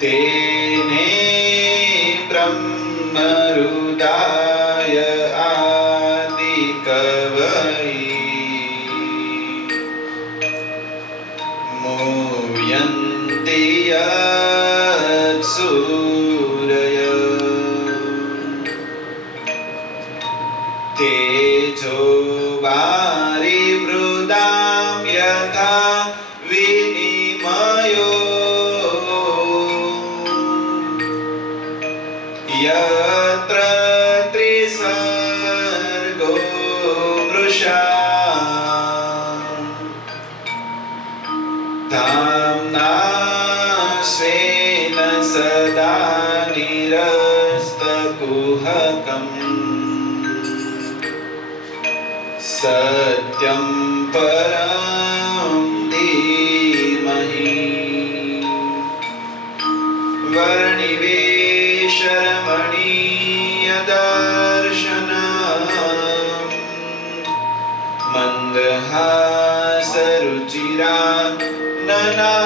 तेने ब्रह्मरुदाय आदिकवये मूयन्ति यत्सूरयः तेजो वारिवृदां यथा विनिमयो यत्र त्रिसर्गो मृषा धाम्ना स्वेन सदा निरस्तकुहकम् सत्यं परं धीमहि वर्णिवेशरमणीयदर्शनम् मन्दहासरुचिरा ननाम्बुजम्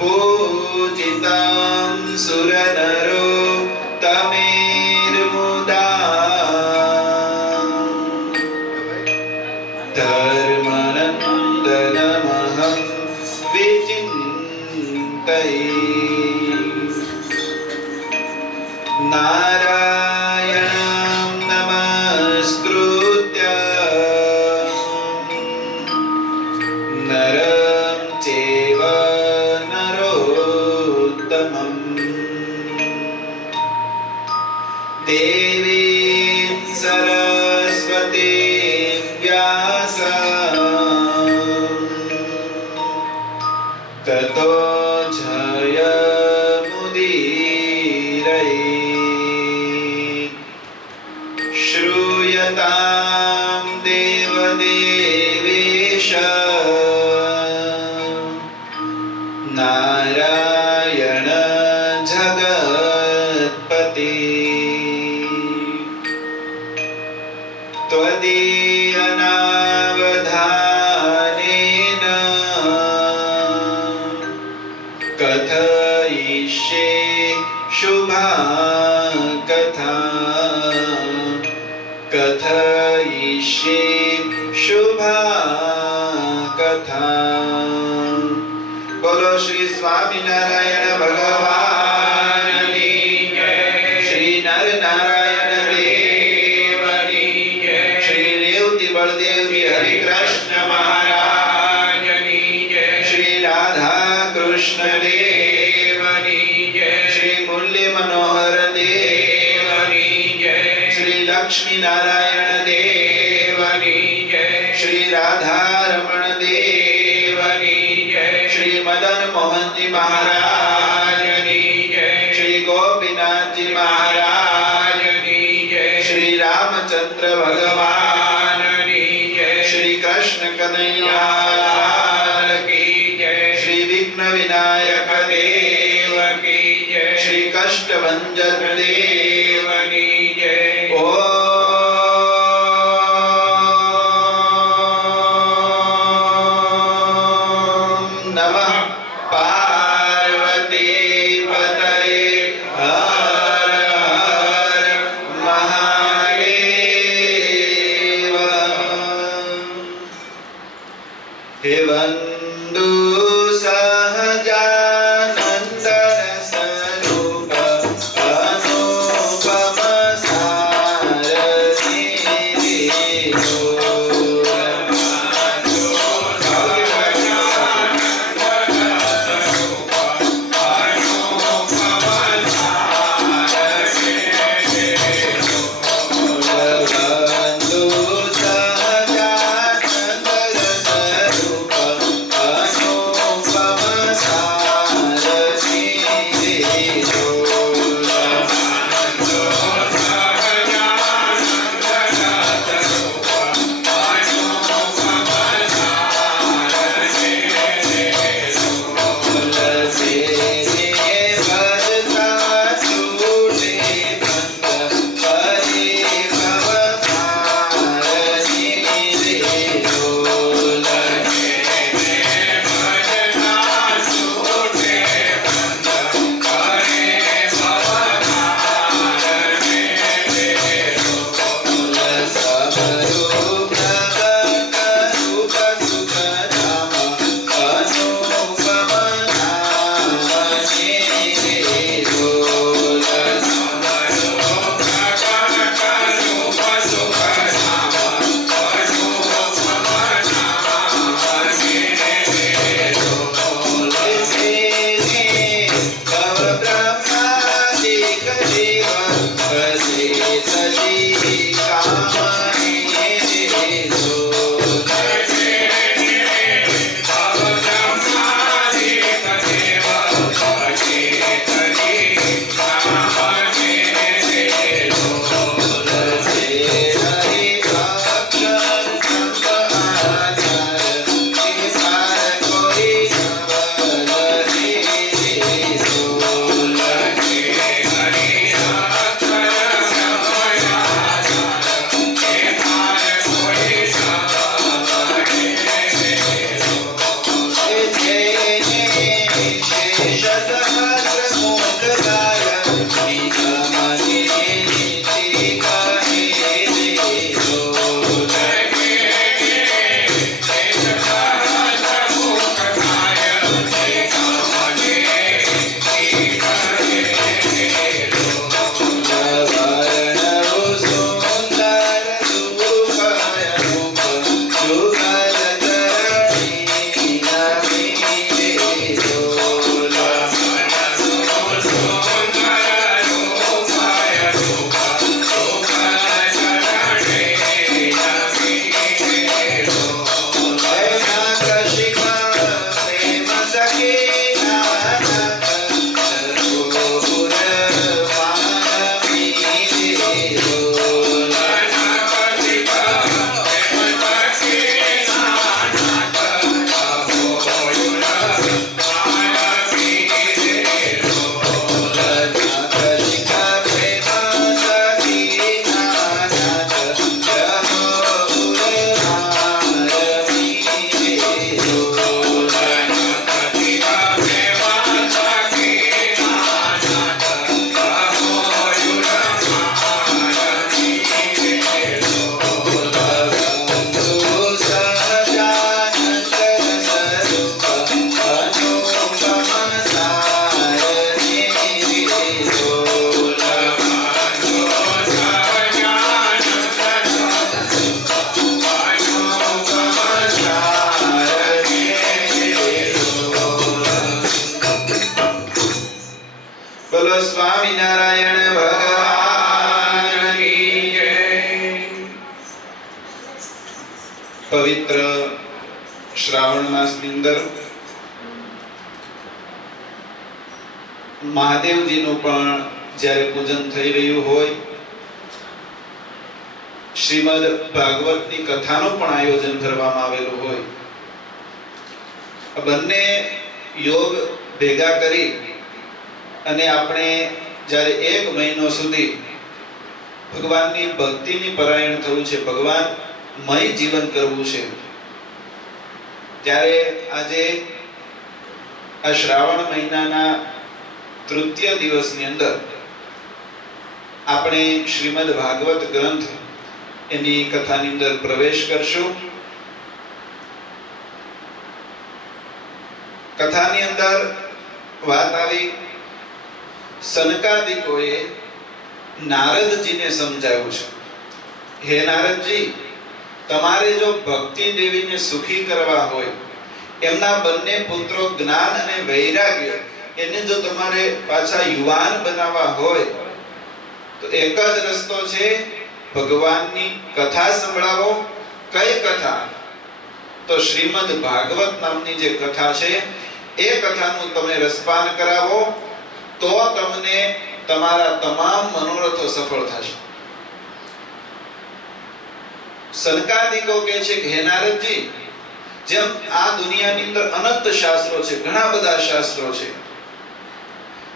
पूजितं सुरनरो तमेर्मुदा धर्मनन्दनमहं विचिन्तये नारायणं नमस्कृत्य नरं चैव नरोत्तमम् देवीं सरस्वतीं व्यासं ततो जयमुदीरये श्रूयतां देवदेवेश नारायण जगत्पते त्वदीयनावधानेन कथयिष्ये शुभा कथा कथयिष्ये शुभा कथा। बोलो श्री स्वामीनारायण भगवान की जय। श्री नर नारायण देव की जय। श्री रेवती बलदेव जी हरि कृष्ण महाराज की जय। श्री राधा कृष्ण देव की जय। श्री मुरली मनोहर देव की जय। श्री लक्ष्मी नारायण देव की जय। श्री राधा रमण देव की जय। श्री मदन मोहन जी महाराज की जय। श्री गोपीनाथ जी महाराज की जय। श्री रामचंद्र भगवान की जय। श्री कृष्ण कन्हैया लाल की जय। श्री विघ्न विनायक देव की जय। श्री कष्टभंजन देव की जय। नमः पार्वती पतये हर हर महादेव। हे वन्दु सहजानन्द स्वरूप अनुपम सारथि देवो। Sa બોલો સ્વામિનારાયણ ભગવાન કી જય. પવિત્ર શ્રાવણ માસની અંદર મહાદેવજીનું પણ જ્યારે પૂજન થઈ રહ્યું હોય, શ્રીમદ ભાગવતની કથાનું પણ આયોજન કરવામાં આવેલું હોય, બંને યોગ ભેગા કરી અને આપણે જ્યારે 1 મહિનો સુધી ભગવાનની ભક્તિની પરાયણ થવું છે, ભગવાનમય જીવન કરવું છે, ત્યારે આજે આ શ્રાવણ મહિનાના તૃતીય દિવસની અંદર આપણે શ્રીમદ ભાગવત ગ્રંથ એની કથાની અંદર પ્રવેશ કરશું. કથાની અંદર વાત આવી, સનકાદિકોએ નારદજીને સમજાવ્યું છે, હે નારદજી, તમારે જો ભક્તિ દેવીને સુખી કરવા હોય, એમના બંને પુત્રો જ્ઞાન અને વૈરાગ્ય એને જો તમારે પાછા યુવાન બનાવવા હોય તો એક જ રસ્તો છે, ભગવાનની કથા સંભળાવો. કઈ કથા? તો શ્રીમદ ભાગવત નામની જે કથા છે એ કથાનું તમે રસપાન કરાવો, તો તમને તમારા તમામ મનોરથો સફળ થશે. સનકાદિકો કહે છે કે હે નારદજી, જેમ આ દુનિયાની અંદર અનંત શાસ્ત્રો છે, ઘણા બધા શાસ્ત્રો છે,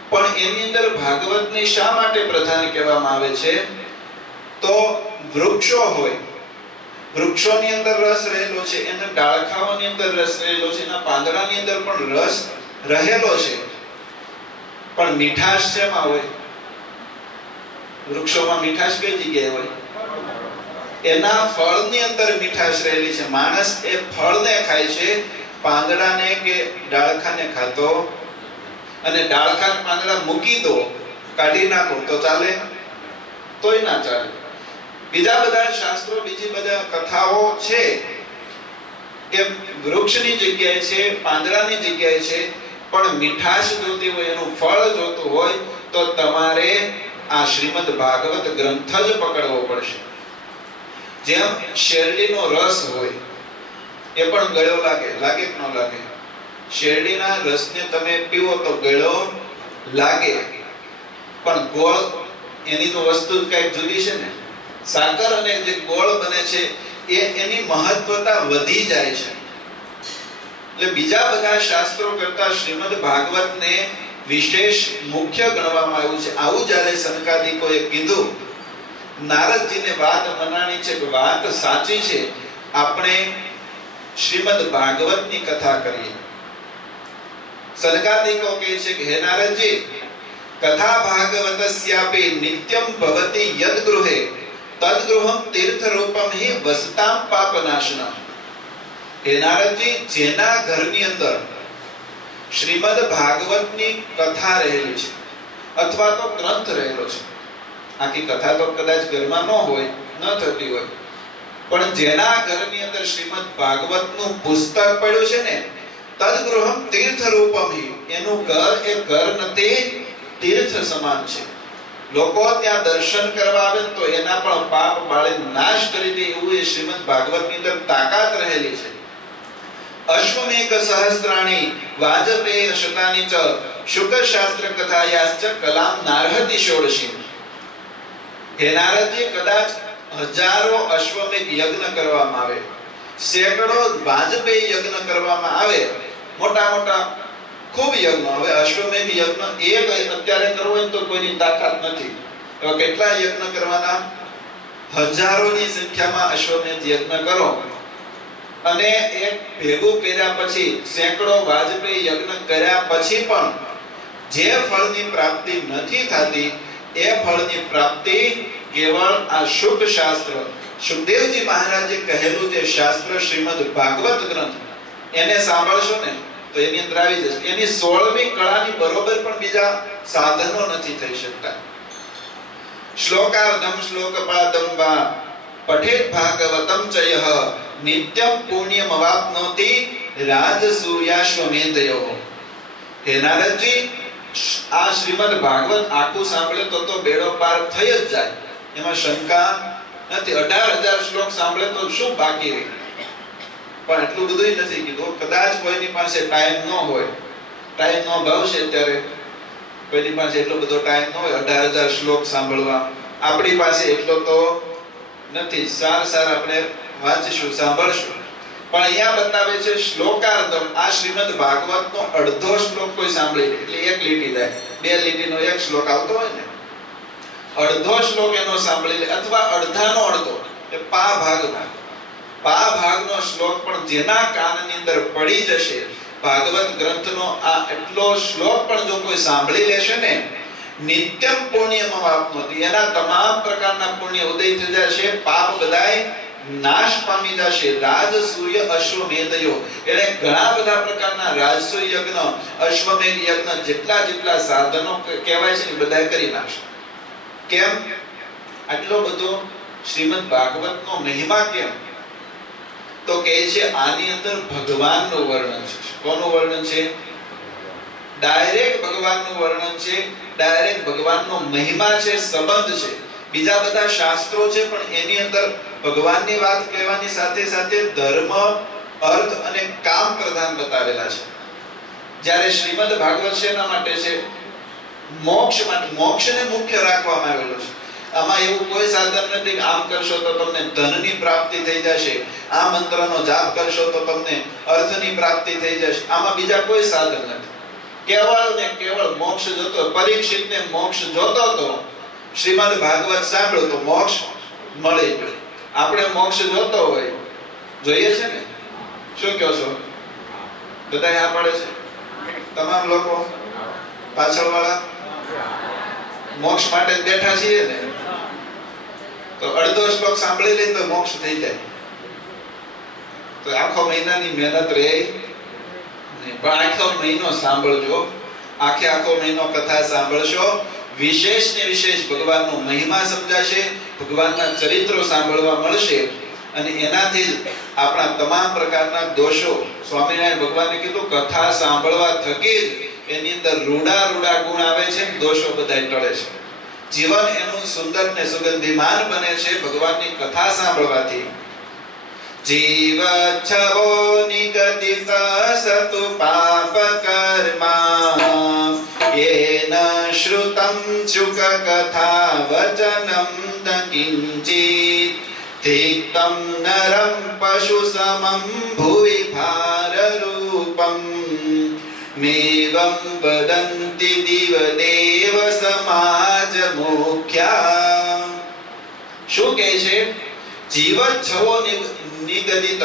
પણ એની અંદર ભાગવતને શા માટે પ્રધાન કહેવામાં આવે છે? તો વૃક્ષો હોય, વૃક્ષોની અંદર રસ રહેલો છે, એના ડાળખાઓની અંદર રસ રહેલો છે, એના પાંદડાની અંદર પણ રસ રહેલો છે, પણ મીઠાશ શેમાં હોય? વૃક્ષોમાં મીઠાશ કઈ જગ્યાએ હોય? એના ફળની અંદર મીઠાશ રહેલી છે. માણસ એ ફળને ખાય છે, પાંદડાને કે ડાળખાને ખાતો. અને ડાળખા પાંદડા મૂકી દો, કાઢી નાખો તો ચાલે? તોય ના ચાલે. બીજા બધા શાસ્ત્રો, બીજી બધા કથાઓ છે કે વૃક્ષની જગ્યાએ છે, પાંદડાની જગ્યાએ છે, પણ મીઠાશ જોતી હોય, એનું ફળ જોતું હોય તો તમારે આ શ્રીમદ ભાગવત ગ્રંથ જ પકડવો પડશે. જેમ શેરડીનો રસ હોય, એ પણ ગળ્યો લાગે, લાગે કે ન લાગે? શેરડીના રસને તમે પીવો તો ગળ્યો લાગે, પણ ગોળ એની તો વસ્તુ કઈક જુદી છે ને. સાકર અને જે ગોળ બને છે એની મહત્વતા વધી જાય છે. એટલે બીજા બધા શાસ્ત્રો કરતા શ્રીમદ ભાગવતને વિશેષ મુખ્ય ગણવામાં આવ્યું છે. આવું જ્યારે સનકાદિકોએ કીધું, નારદજીને વાત મનાણી છે કે વાત સાચી છે, આપણે શ્રીમદ ભાગવતની કથા કરીએ. સનકાદિકો કહે છે કે હે નારદજી, કથા ભાગવતસ્યાપે નિત્યમ ભવતિ યદ ગૃહે તદ્ગૃહમ તીર્થ રૂપમ હિ વસતામ પાપનાશનમ. હે નારદજી, જેના ઘરની અંદર શ્રીમદ ભાગવતની કથા રહેલી છે અથવા તો ગ્રંથ રહેલો છે, આખી કથા તો કદાચ ઘરમાં ન હોય, ન થતી હોય, પણ જેના ઘરની અંદર શ્રીમદ ભાગવતનું પુસ્તક પડ્યું છે ને, તદ્ગૃહમ તીર્થ રૂપમ હિ, એનું ઘર એ ઘર નથી, તીર્થ સમાન છે. લોકો ત્યાં દર્શન કરવા આવે તો એના પણ પાપ બાળે નાશ કરી દે, એવું એ શ્રીમદ ભાગવતની અંદર તાકાત રહેલી છે. અશ્વમેઘ સહસ્ત્રાણી વાજપેય શતાની ચ શુક શાસ્ત્ર કથાયાશ્ચ કલામ નારહતિ ષોડશી. હે નારદજી, કદાચ હજારો અશ્વમેઘ યજ્ઞ કરવામાં આવે, સેંકડો વાજપેય યજ્ઞ કરવામાં આવે, મોટા મોટા ખૂબ યજ્ઞ. હવે અશ્વમેઘ યજ્ઞ એક અત્યારે કરવો હોય તો કોઈની તાકાત નથી. તો કેટલા યજ્ઞ કરવાના? હજારોની સંખ્યામાં અશ્વમેધ યજ્ઞ કરો, અને એક ભેગું કર્યા પછી, સેંકડો વાજપેયી યજ્ઞ કર્યા પછી પણ જે ફળની પ્રાપ્તિ નથી થતી, એ ફળની પ્રાપ્તિ કેવળ આ શુક શાસ્ત્ર, સુખદેવજી મહારાજે કહેલું જે શાસ્ત્ર શ્રીમદ ભાગવત ગ્રંથ, એને સાંભળશો ને તો એની અંદર આવી જશે. એની 16મી કળાની બરોબર પણ બીજા સાધનો નથી થઈ શકતા. શ્લોકાર્ધમ શ્લોકપાદમ વા પઠેત ભાગવતમ ચ યહ નિત્યમ પુણ્યમ અવાપ્નોતિ રાજસૂયાશ્વમેધયો. હે નારદજી, આ શ્રીમદ ભાગવત આખું સાંભળે તો બેડો પાર થઈ જ જાય, એમાં શંકા નથી. 18,000 શ્લોક સાંભળે તો શું બાકી રહે? પણ એટલું બધું નથી કીધું. કદાચ કોઈની પાસે ટાઈમ ન હોય, ટાઈમ નો ભાવ છે ત્યારે કોઈની પાસે એટલો બધો ટાઈમ ન હોય 18,000 શ્લોક સાંભળવા, આપણી પાસે એટલો તો નથી. સાર આપણે વાંચીશું, સાંભળશું. પણ અહીંયા બતાવે છે શ્લોકાર્ધમ. આ શ્રીમદ ભાગવતનો અડધો શ્લોક કોઈ સાંભળી લે એટલે એક લીટી થાય. 2 લીટીનો એક શ્લોક આવતો હોય ને, અડધો શ્લોક એનો સાંભળી લે, અથવા અડધાનો અડધો, એ પા ભાગનો શ્લોક પણ જેના કાનની અંદર પડી જશે, ભાગવત ગ્રંથનો આ એટલો શ્લોક પણ જો કોઈ સાંભળી લેશે ને, નિત્યમ પુણ્યમ વાપનોતિ, એના તમામ પ્રકારના પુણ્ય ઉદય થઈ જશે, પાપ બધાય નાશ પામી જશે. રાજસૂય અશ્વમેધયો, એટલે ઘણા બધા પ્રકારના રાજસૂય યજ્ઞ, અશ્વમેધ યજ્ઞ, જેટલા સાધનો કહેવાય છે ને બધા કરી નાખશે. કેમ આટલો બધો શ્રીમદ ભાગવતનો મહિમા? કેમ તો કહે છે આની અંદર ભગવાનનું વર્ણન છે. કોનું વર્ણન છે? ડાયરેક્ટ ભગવાનનું વર્ણન છે, ડાયરેક્ટ ભગવાનનો મહિમા છે, સંબંધ છે. બીજા બધા શાસ્ત્રો છે પણ એની અંદર ભગવાનની વાત કહેવાની સાથે સાથે ધર્મ, અર્થ અને કામ પ્રધાન બતાવેલા છે. જ્યારે શ્રીમદ ભાગવત શેના માટે છે? મોક્ષ માટે. મોક્ષને મુખ્ય રાખવામાં આવેલો છે. આમાં એવું કોઈ સાધન નથી કે આમ કરશો તો તમને ધનની પ્રાપ્તિ થઈ જશે, આ મંત્રનો જાપ કરશો તો તમને અર્થની પ્રાપ્તિ થઈ જશે. આમાં બીજા કોઈ સાધન નથી. કેવળ ને કેવળ મોક્ષ જોતો. પરીક્ષિતને મોક્ષ જોતો તો શ્રીમદ ભાગવત સાંભળો તો મોક્ષ મળી ગયો. આપણે મોક્ષ જોતો હોય, જોઈએ છે ને? શું કહો છો? બધા આ પડે છે? તમામ લોકો પાછળ વાળા મોક્ષ માટે બેઠા છીએ ને, તો અડધો શ્લોક સાંભળી લે તો મોક્ષ થઈ જાય. તો આખો મહિનાની મહેનત રહે નહીં, પણ આખો મહિનો સાંભળજો. આખો મહિનો કથા સાંભળશો, વિશેષ ને વિશેષ ભગવાનનો મહિમા સમજાશે, ભગવાનના ચરિત્રો સાંભળવા મળશે, અને એનાથી જ આપણા તમામ પ્રકારના દોષો, સ્વામિનારાયણ ભગવાને કીધું કથા સાંભળવા થકી જ એની અંદર રૂડા ગુણ આવે છે, દોષો બધા ટળે છે. જીવન એનું સુંદર ને સુગંધિમાન બને છે ભગવાનની કથા સાંભળવાથી. જીવ છવો નિગદિત સતુ પાપ કર્મા येन श्रुतं चुक कथा वचनं न किंचित् तिक्तं नरं पशु समं भुवि भाररूपं मेवं वदन्ति दिवदेव समाज मुख्या. શું કહે છે? જીવન છવો નિગદિત.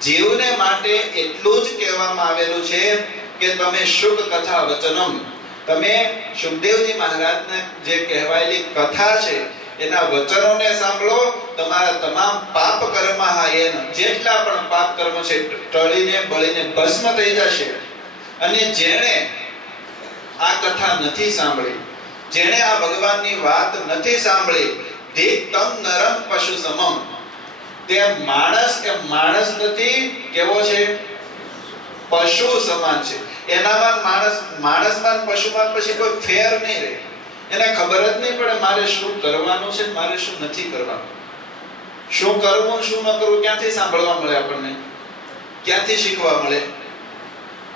જીવને માટે એટલું જ કહેવામાં આવેલું છે કે તમે શુક કથા વચનમ, તમે સુખદેવજી મહારાજને જે કહેવાયેલી કથા છે એના વચનોને સાંભળો, તમારા તમામ પાપ કર્મ જેટલા પણ પાપ કર્મ છે ટળીને બળીને ભસ્મ થઈ જશે. અને જેણે આ કથા નથી સાંભળી, જેણે આ ભગવાનની વાત નથી સાંભળી, દીક્તમ નરમ પશુ સમમ, તે માણસ નથી, કેવો છે? પશુ સમાન છે. એનામાં માણસમાં પશુમાં પછી કોઈ ફેર નહીં રહે. એને ખબર જ નહીં પડે મારે શું કરવાનું છે, મારે શું નથી કરવાનું, શું કરવું શું ન કરવું. ક્યાંથી સાંભળવા મળે આપણને? ક્યાંથી શીખવા મળે?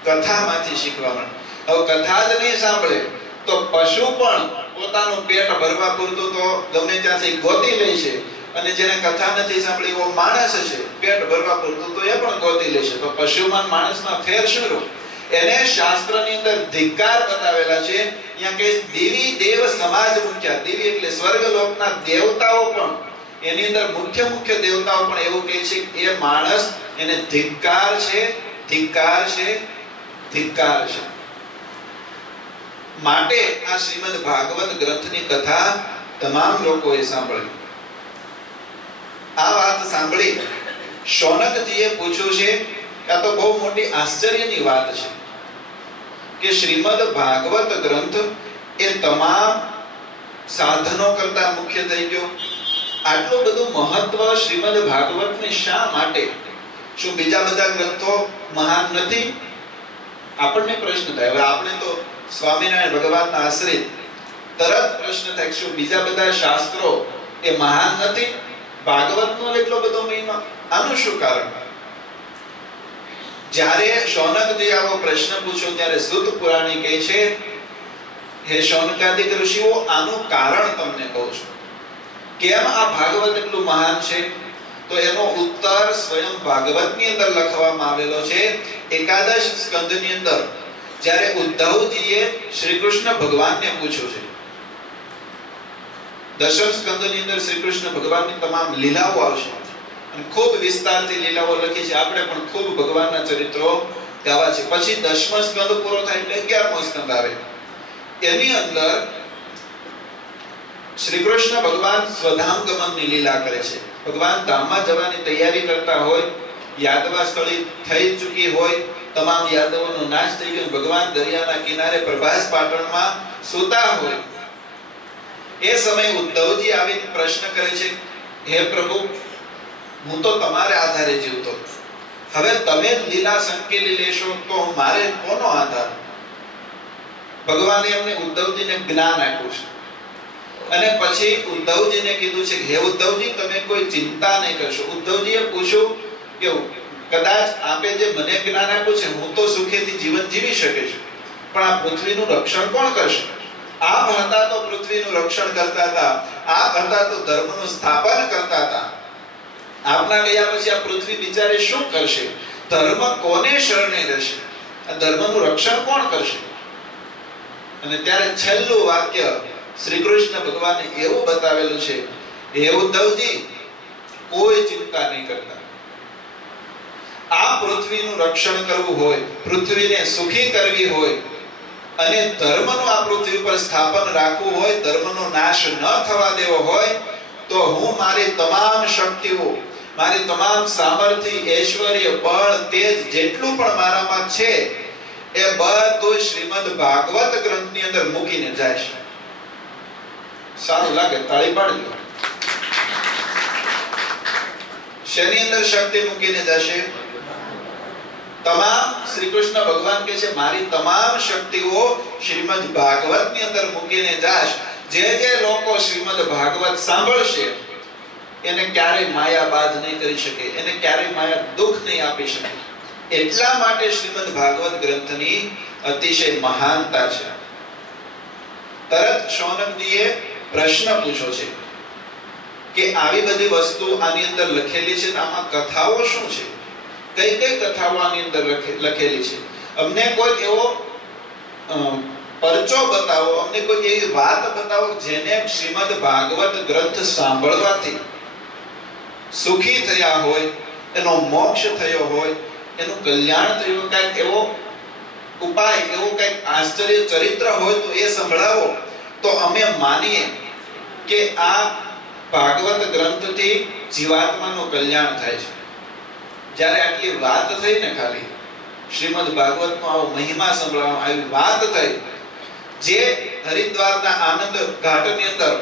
કથામાંથી શીખવા મળે. હવે કથા જ નહીં સાંભળે તો પશુ પણ પોતાનું પેટ ભરવા પૂરતું તો ગમે ત્યાંથી ગોતી લે છે, અને જેને કથા નથી સાંભળી એવો માણસ છે, પેટ ભરવા પૂરતું તો એ પણ ગોતી લેશે. તો પશુમાં માણસમાં ફેર શું રહ્યો? એને શાસ્ત્રની અંદર ધિક્કાર બતાવેલા છે. અહીંયા કે દેવી દેવ સમાજ મુખ્ય. દેવી એટલે સ્વર્ગલોકના દેવતાઓ પણ, એની અંદર મુખ્ય દેવતાઓ પણ એવું કહે છે કે એ માણસ, એને ધિક્કાર છે, ધિક્કાર છે, ધિક્કાર છે. માટે આ શ્રીમદ ભાગવત ગ્રંથની કથા તમામ લોકોએ સાંભળી. આ વાત સાંભળી શૌનકજીએ પૂછ્યું છે કે આ તો બહુ મોટી આશ્ચર્યની વાત છે કે શ્રીમદ ભાગવત ગ્રંથ એ તમામ સાધનો કરતા મુખ્ય થઈ ગયો. આટલું બધું મહત્વ શ્રીમદ ભાગવતને શા માટે? શું બીજા બધા ગ્રંથો મહાન નથી? આપણને પ્રશ્ન થાય. હવે આપણે તો સ્વામિનારાયણ ભગવાનના આશ્રિત, તરત પ્રશ્ન થાય શું બીજા બધા શાસ્ત્રો એ મહાન નથી? ભાગવતનો એટલો બધો મહિમા, આનું શું કારણ? જ્યારે શૌનકજી આવો પ્રશ્ન પૂછ્યો ત્યારે સૂત પુરાણી કહે છે, હે શૌનકાદિક ઋષિઓ, આનું કારણ તમને કહું છું. કેમ આ ભાગવત એટલું મહાન છે? તો એનો ઉત્તર સ્વયં ભાગવતની અંદર લખવામાં આવેલો છે. એકાદશ સ્કંદની અંદર જ્યારે ઉદ્ધવજીએ શ્રી કૃષ્ણ ભગવાનને પૂછ્યું છે, દશમ સ્કંદની અંદર શ્રી કૃષ્ણ ભગવાનની તમામ લીલાઓ આવશે અને ખૂબ વિસ્તારથી લીલાઓ લખી છે. આપણે પણ ખૂબ ભગવાનના ચરિત્રો ગાવા છે. પછી દશમ સ્કંદ પૂરો થાય એટલે 11મો સ્કંદ આવે. એની અંદર શ્રી કૃષ્ણ ભગવાન સ્વધામ ગમનની લીલા કરે છે. ભગવાન ધામમાં જવાની તૈયારી કરતા હોય, યાદવા સ્થળી થઈ ચૂકી હોય, તમામ યાદવોનો નાશ થઈ ગયો, ભગવાન દરિયાના કિનારે પ્રભાસ પાટણમાં સૂતા હોય, એ સમયે ઉદ્ધવજી આવીને પ્રશ્ન કરે છે, હે પ્રભુ, હું તો તમારે આધારે જીવતો, હવે તમે લીલા સંકેલી લેશો તો મારે કોનો આધાર? ભગવાને એમને ઉદ્ધવજીને જ્ઞાન આપ્યું છે અને પછી ઉદ્ધવજીને કીધું છે કે હે ઉદ્ધવજી, તમે કોઈ ચિંતા નહીં કરશો. ઉદ્ધવજીએ પૂછ્યું કે કદાચ આપે જે મને જ્ઞાન આપ્યું છે, હું તો સુખેથી જીવન જીવી શકે છું, પણ આ પૃથ્વીનું રક્ષણ કોણ કરશે? આપ હતા તો પૃથ્વીનું રક્ષણ કરતા હતા, આપ હતા તો ધર્મનું સ્થાપન કરતા હતા, આપના ગયા પછી આ પૃથ્વી બિચારે શું કરશે? ધર્મ કોને શરણે રહેશે? આ ધર્મનું રક્ષણ કોણ કરશે? અને ત્યારે છેલ્લું વાક્ય શ્રી કૃષ્ણ ભગવાને એવું બતાવેલું છે, હે ઉદ્ધવજી, કોઈ ચિંતા નહીં કરતા. આ પૃથ્વીનું રક્ષણ કરવું હોય, પૃથ્વીને સુખી કરવી હોય અને ધર્મનું આ પૃથ્વી પર સ્થાપન રાખવું હોય, ધર્મનો નાશ ન થવા દેવો હોય, તો હું મારી તમામ શક્તિઓ, મારી તમામ સામર્થ્ય, ઐશ્વર્ય, બળ, તેજ જેટલું પણ મારામાં છે એ બધું શ્રીમદ ભાગવત ગ્રંથની અંદર મૂકીને જાય છે. સારું લાગે? તાળી પાડજો. શેની અંદર શક્તિ મૂકીને જશે? તમામ શ્રી કૃષ્ણ ભગવાન કહે છે, મારી તમામ શક્તિઓ શ્રીમદ ભાગવતની અંદર મૂકીને જાશ. જે જે લોકો શ્રીમદ ભાગવત સાંભળશે એને ક્યારેય માયા બાધ નહીં કરી શકે, એને ક્યારેય માયા દુઃખ નહીં આપી શકે. એટલા માટે શ્રીમદ ભાગવત ગ્રંથની અતિશય મહાનતા છે. તરત શૌનકજીએ પ્રશ્ન પૂછ્યો છે કે આવી બધી વસ્તુ આની અંદર લખેલી છે, આમાં કથાઓ શું છે? કઈ કઈ કથાઓ આની અંદર લખેલી છે? અમને કોઈ એવો પરચો બતાવો, અમને કોઈ એવી વાત બતાવો જેને શ્રીમદ ભાગવત ગ્રંથ સાંભળવાથી સુખી થયા હોય, એનો મોક્ષ થયો હોય, એનું કલ્યાણ થયું, કઈક એવો ઉપાય, એવો કઈક આશ્ચર્ય ચરિત્ર હોય તો એ સંભળાવો, તો અમે માનીએ કે આ ભાગવત ગ્રંથથી જીવાત્માનું કલ્યાણ થાય છે. જ્યારે આટલી વાત થઈ ને, ખાલી શ્રીમદ ભાગવતનો આવો મહિમા સંભળાવવાનો, આવી વાત થઈ, જે હરિદ્વારના આનંદ ઘાટની અંદર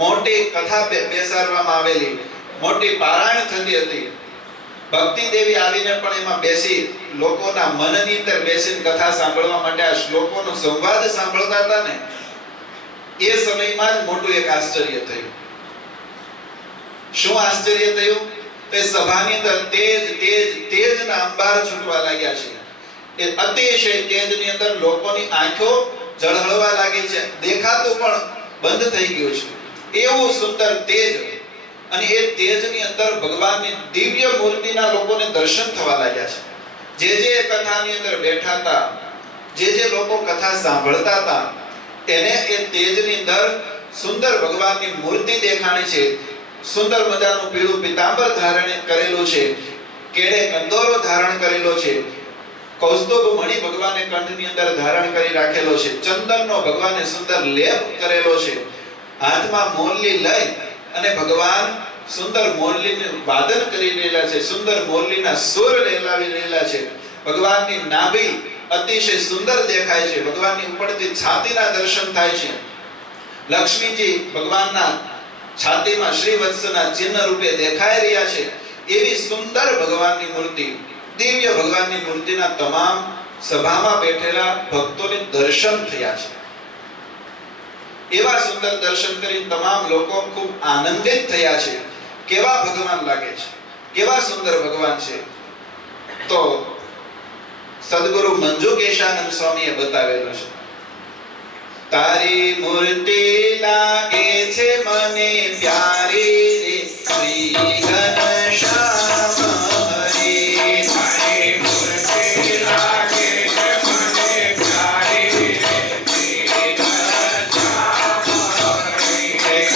મોટી કથા બેસાડવામાં આવેલી, મોટી પારાયણ થતી હતી, ભક્તિ દેવી આવીને પણ એમાં બેસી લોકોના મનની અંદર બેસીને કથા સાંભળવા માટે આ શ્લોકોનો સંવાદ સાંભળતા હતા ને, એ સમયમાં જ મોટું એક આશ્ચર્ય થયું. શું આશ્ચર્ય થયું? તે સભાની અંદર તેજના અંબાર છૂટવા લાગ્યા છે. એ અતિશય તેજની અંદર લોકોની આંખો ઝળહળવા લાગી છે, દેખાતું પણ બંધ થઈ ગયું છે. એવું સુંદર તેજ, અને એ તેજની અંદર ભગવાનની દિવ્ય મૂર્તિના લોકોને દર્શન થવા લાગ્યા છે. જે કથાની અંદર બેઠા હતા, જે લોકો કથા સાંભળતા હતા, એને એ તેજની અંદર સુંદર ભગવાનની મૂર્તિ દેખાણી છે. સુંદર મજાનું પીળું પીતાંબર ધારણ કરેલું છે, કેડે કંદોરો ધારણ કરેલો છે, કૌસ્તુભ મણિ ભગવાને કંઠની અંદર ધારણ કરી રાખેલો છે, ચંદનનો ભગવાને સુંદર લેપ કરેલો છે, હાથમાં મોરલી લઈ અને ભગવાન સુંદર મોરલીનું વાદન કરી રહેલા છે, સુંદર મોરલીના સુર રેલાવી રહેલા છે. ભગવાનની નાભી અતિશય સુંદર દેખાય છે, ભગવાનની ઉપરથી છાતીના દર્શન થાય છે. લક્ષ્મીજી ભગવાનના છાતીમાં શ્રીવત્સના ચિહ્ન રૂપે દેખાઈ રહ્યા છે. એવી સુંદર ભગવાનની મૂર્તિ, દિવ્ય ભગવાનની મૂર્તિના તમામ સભામાં બેઠેલા ભક્તોને દર્શન થયા છે. એવા સુંદર દર્શન કરી તમામ લોકો ખૂબ આનંદિત થયા છે. કેવા ભગવાન લાગે છે, કેવા સુંદર ભગવાન છે. તો સદગુરુ મંજુકેશાનંદ સ્વામીએ બતાવેલું છે, તારી મૂર્તિ લાગે છે મને પ્યારી રે શ્રી ઘનશ્યામ હરે.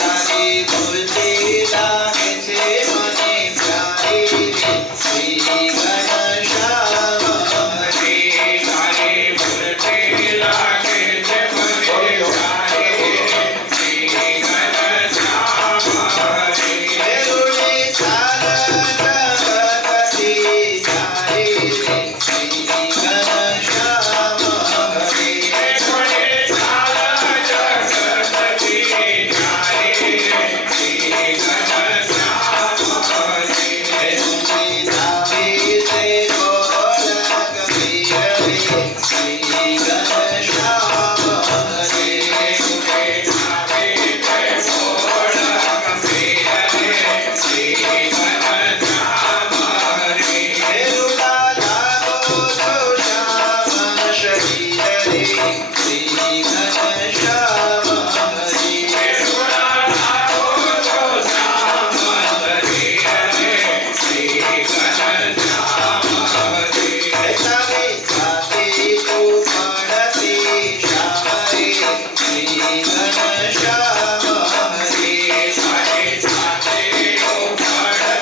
તારી મૂર્તિ લાગે છે મને પ્યારી રે શ્રી ઘનશ્યામ હરે. તારી મૂર્તિ લાગે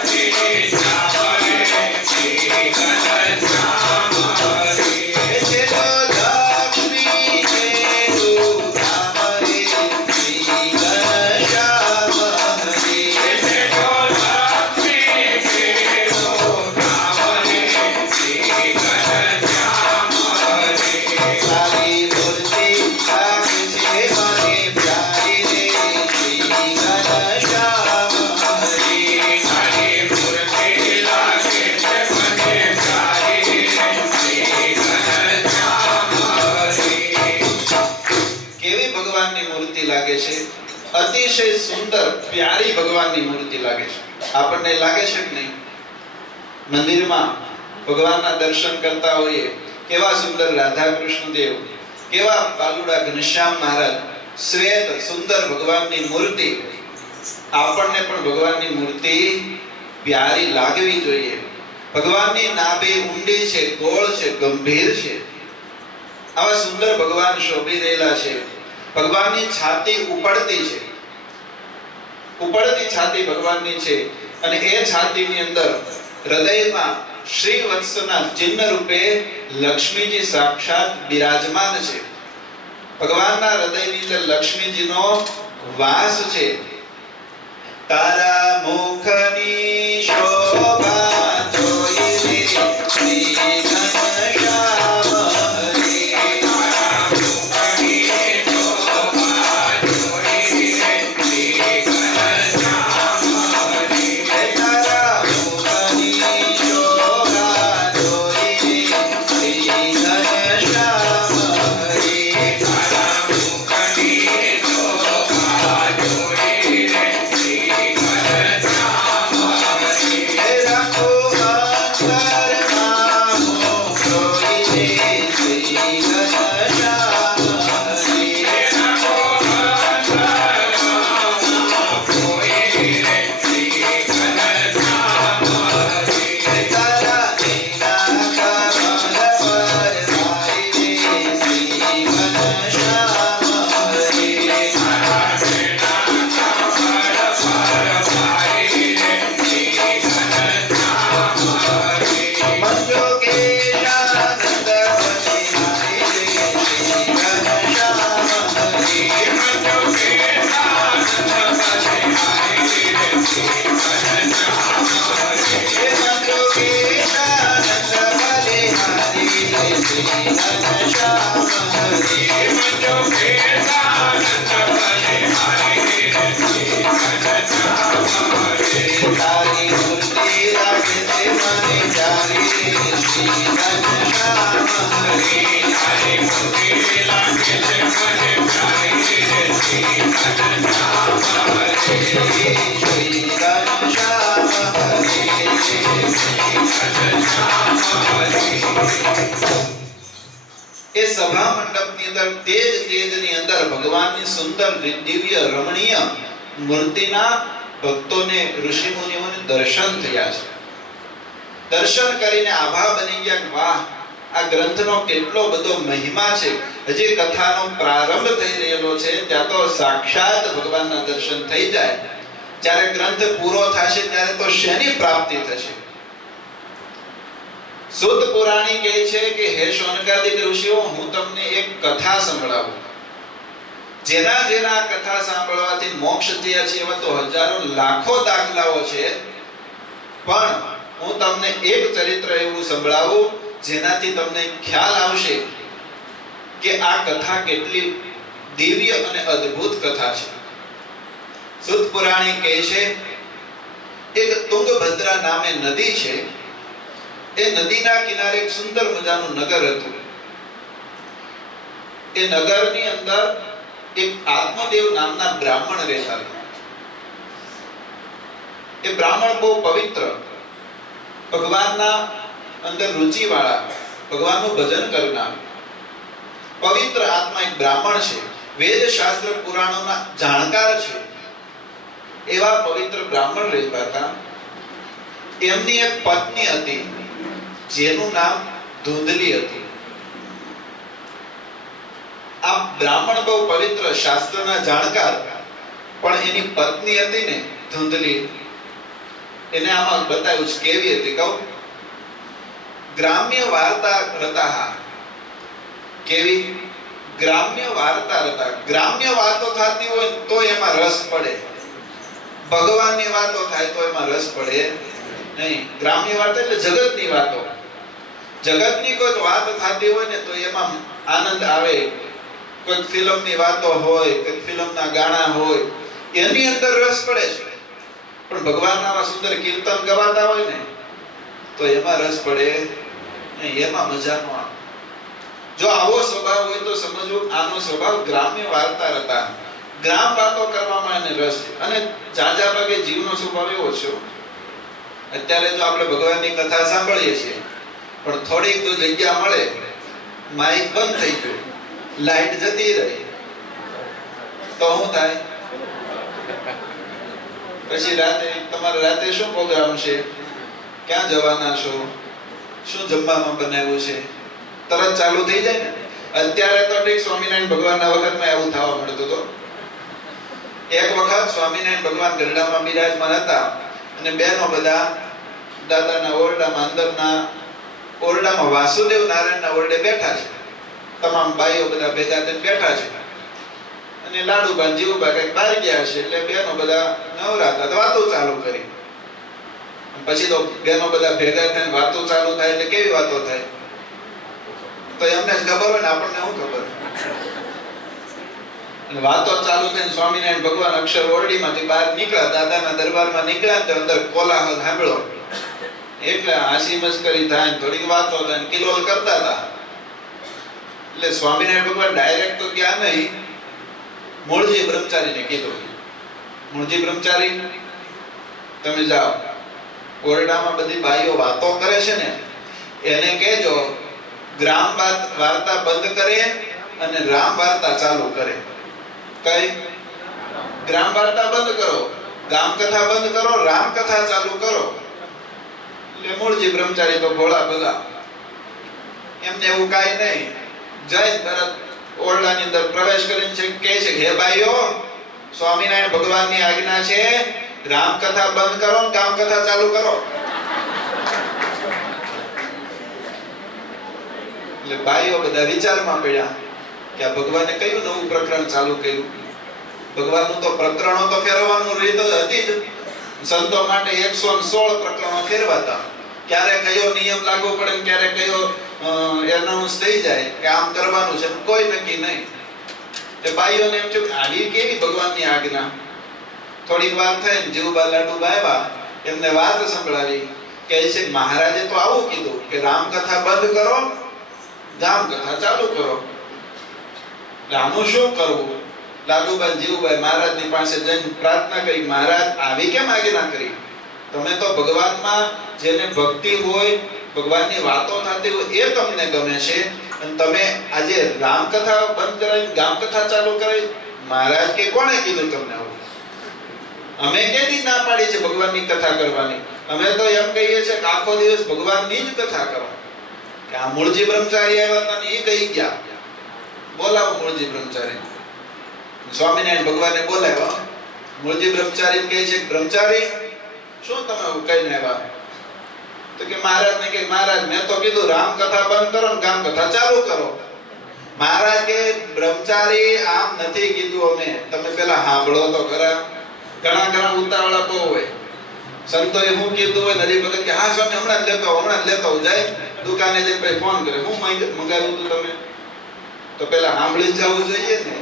છે મને પ્યારી રે શ્રી ઘનશ્યામ હરે. તારી મૂર્તિ લાગે છે અતિશય સુંદર પ્યારી ભગવાનની મૂર્તિ લાગે છે. આપણને લાગે છે કે નહીં? મંદિરમાં ભગવાનના દર્શન કરતા હોઈએ, કેવા સુંદર રાધા કૃષ્ણ દેવ, કેવા બાલુડા ઘનશ્યામ મહારાજ, શ્વેત સુંદર ભગવાનની મૂર્તિ. આપણને પણ ભગવાનની મૂર્તિ પ્યારી લાગવી જોઈએ. ભગવાનની નાભી ઊંડી છે, ગોળ છે, ગંભીર છે. આવા સુંદર ભગવાન શોભી રહેલા છે. ભગવાનની છાતી ઉપડતી છે, ઉપડતી છાતી ભગવાનની છે. અને એ છાતીની અંદર હૃદયમાં શ્રી વત્સના ચિહ્ન રૂપે લક્ષ્મીજી સાક્ષાત બિરાજમાન છે. ભગવાનના હૃદયની અંદર લક્ષ્મીજીનો વાસ છે. તારા મુખની શોભા જોઈને શ્રી ઘનશ્યામ હરે. તારા મુખની શોભા જોઈને શ્રી ઘનશ્યામ હરે. તારા મુખની શોભા જોઈને શ્રી ઘનશ્યામ હરે. તારા મુખની શોભા જોઈને Hare એ સભા મંડપની અંદર તેજની અંદર ભગવાનની સુંદર દિવ્ય રમણીય મૂર્તિના ભક્તોને ઋષિ મુનિઓને દર્શન થયા છે. દર્શન કરીને આભા બની ગયા કે વાહ, આ ગ્રંથનો કેટલો બધો મહિમા છે. હજી કથાનો પ્રારંભ થઈ રહેલો છે, ત્યાં તો સાક્ષાત ભગવાનના દર્શન થઈ જાય. જ્યારે ગ્રંથ પૂરો થશે ત્યારે તો શેની પ્રાપ્તિ થશે? સુત પુરાણી કહે છે કે હે શૌનકાદિક ઋષિઓ, હું તમને એક કથા સંભળાવું. જેના જેના કથા સાંભળવાથી મોક્ષ થયા છે એવા તો હજારો લાખો દાખલાઓ છે, પણ હું તમને એક ચરિત્ર એવું સંભળાવું જેનાથી તમને ખ્યાલ આવશે કે આ કથા કેટલી દિવ્ય અને અદ્ભુત કથા છે. સુત પુરાણી કહે છે એક તુંગભદ્રા નામે નદી છે. એ નદીના કિનારે એક સુંદર મજાનું નગર હતું. એ નગરની અંદર એક આત્મદેવ નામના બ્રાહ્મણ રહેતા હતા. એ બ્રાહ્મણ બહુ પવિત્ર, ભગવાનના અંદર રુચિ વાળા, ભગવાનનું ભજન કરનાર પવિત્ર આત્મા એક બ્રાહ્મણ છે. વેદ શાસ્ત્ર પુરાણોના જાણકાર છે એવા પવિત્ર બ્રાહ્મણ રહેતા હતા. એમની એક પત્ની હતી જેનું નામ ધુંધલી હતી. આ બ્રાહ્મણ બહુ પવિત્ર, શાસ્ત્રના જાણકાર, પણ એની પત્ની હતી ને ધુંધલી, એને આમાં બતાવ્યું છે કેવી હતી કહું. ગ્રામ્ય વાર્તા રતાહા. કેવી? ગ્રામ્ય વાર્તા રતા. ગ્રામ્ય વાતો થતી હોય તો એમાં રસ પડે, ભગવાનની વાતો થાય તો એમાં રસ પડે નહીં. ગ્રામ્ય વાર્તા એટલે જગતની વાતો. જગતની કોઈ વાત થતી હોય ને તો એમાં આનંદ આવે. કોઈ ફિલ્મની વાતો હોય, કોઈ ફિલ્મના ગાણા હોય, એની અંદર રસ પડે છે. પણ ભગવાનના આવા સુંદર કીર્તન ગવાતા હોય ને તો એમાં રસ પડે નહીં, એમાં મજા ન આવે. જો આવો સ્વભાવ હોય તો સમજવું આનો સ્વભાવ ગ્રામ્ય વાર્તા હતા. ગ્રામ વાતો કરવામાં એને રસ છે. અને જાજા ભાગે જીવનો સ્વભાવ એવો છે. અત્યારે જો આપણે ભગવાનની કથા સાંભળીએ છીએ, પણ થોડીક જો જગ્યા મળે, માઇક બંધ થઈ ગયું, લાઈટ જતી રહી, તો શું થાય? પછી રાતે તમારે રાતે શું પ્રોગ્રામ છે, ક્યાં જવાના છો, શું જમવામાં બનાવ્યું છે, તરત ચાલુ થઈ જાય ને. અત્યારે તો ઠીક સ્વામિનારાયણ ભગવાનના વખતમાં એવું થવા મળતું હતું. એક વખત સ્વામિનારાયણ ભગવાન ગરડામાં બિરાજમાન હતા અને બહેનો બધા દાદાના ઓરડામાં, અંદરના ઓરડામાં વાસુદેવ નારાયણના ઓરડે બેઠા છે. તમામ ભાઈઓ બધા ભેગા થઈને બેઠા છે અને લાડુબા જીવુબા કઈક બહાર ગયા છે એટલે બહેનો બધા નવરાતા વાતો ચાલુ કરી. પછી તો બહેનો બધા ભેગા થઈને વાતો ચાલુ થાય એટલે કેવી વાતો થાય? તો એમને ખબર હોય ને, આપણને શું ખબર? વાતો ચાલુ થઈને સ્વામિનારાયણ ભગવાન અક્ષર ઓરડીમાંથી બહાર નીકળ્યા, દાદાના દરબારમાં નીકળ્યા, તો અંદર કોલાહલ સાંભળ્યો. એટલે હાસી મસ્કરી થાય, થોડીક વાતો થાય, કિલોલ કરતા હતા. એટલે સ્વામિનારાયણ ભગવાન ડાયરેક્ટ તો ગયા નહીં, મૂળજી બ્રહ્મચારીને કીધું, મૂળજી બ્રહ્મચારી તમે જાઓ, ઓરડામાં બધી બાઈઓ વાતો કરે છે ને એને કહેજો ગ્રામ વાર્તા બંધ કરે અને રામ વાર્તા ચાલુ કરે. કઈ? ગ્રામ વાર્તા બંધ કરો, ગામ કથા બંધ કરો, રામ કથા ચાલુ કરો. એટલે મૂળજી બ્રહ્મચારી તો ભોળા ભલા, એમને એવું કાંઈ નહીં, જય તરત ઓરડાની અંદર પ્રવેશ કરીને છે કહે છે, હે ભાઈઓ, સ્વામિનારાયણ ભગવાનની આજ્ઞા છે, રામ કથા બંધ કરો, ગામ કથા ચાલુ કરો. એટલે ભાઈઓ બધા વિચારમાં પડ્યા કે આ ભગવાને કયું નવું પ્રકરણ ચાલુ કર્યું. ભગવાનનું તો પ્રકરણો તો ફેરવવાનું રીત હતી જ. સંતો માટે 116 પ્રકરણો ફેરવાતા. ક્યારે કયો નિયમ લાગુ પડે, ક્યારે કયો એનાઉન્સ થઈ જાય કે આમ કરવાનું છે, કોઈ નક્કી નહીં. એ ભાઈઓને એમ થયું આવી કેવી ભગવાનની આજ્ઞા. થોડીક વાર થઈ જીવબા લાડુબા આવ્યા, એમને વાત સંભળાવી. કહે છે મહારાજે તો આવું કીધું કે રામ કથા બંધ કરો, ગામ કથા ચાલુ કરો. આનું શું કરવું? લાલુભાઈ જીવુભાઈ મહારાજની પાસે જઈને પ્રાર્થના કરી, મહારાજ આવી કેમ આજ્ઞા કરી? તમે તો ભગવાનમાં જેને ભક્તિ હોય, ભગવાનની વાતો થતી હોય એ તમને ગમે છે, અને તમે આજે રામકથા બંધ કરાવી ગામ કથા ચાલુ કરી. મહારાજ કે કોણે કીધું તમને આવું? અમે કેદી ના પાડી છે ભગવાનની કથા કરવાની? અમે તો એમ કહીએ છીએ કે આખો દિવસ ભગવાનની જ કથા કરો. કે આ મૂળજી બ્રહ્મચારી આવ્યા હતા ને એ કહી ગયા, બોલાવો મૂળજી બ્રહ્મચારી. સ્વામિનારાયણ ભગવાને બોલાવ્યા. મૂળજી બ્રહ્મચારી કહે છે, બ્રહ્મચારી શું તમે કહીને આવ્યા? તો કે મહારાજ ને કે, મહારાજ મેં તો કીધું રામ કથા બંધ કરો ને ગામ કથા ચાલુ કરો. મહારાજ કે, બ્રહ્મચારી આમ નથી કીધું અમે, તમે પેલા સાંભળો તો ખરા. ઘણા ઉતાવળા બહુ હોય. સંતોએ હું કીધું હોય, હરિ ભગત કે હા સ્વામી હમણાં જ લેતો આવું. જાય દુકાને જઈને પછી ફોન કરે, હું મંગાવ્યું હતું તમે? તો પેલા સાંભળી જવું જોઈએ ને.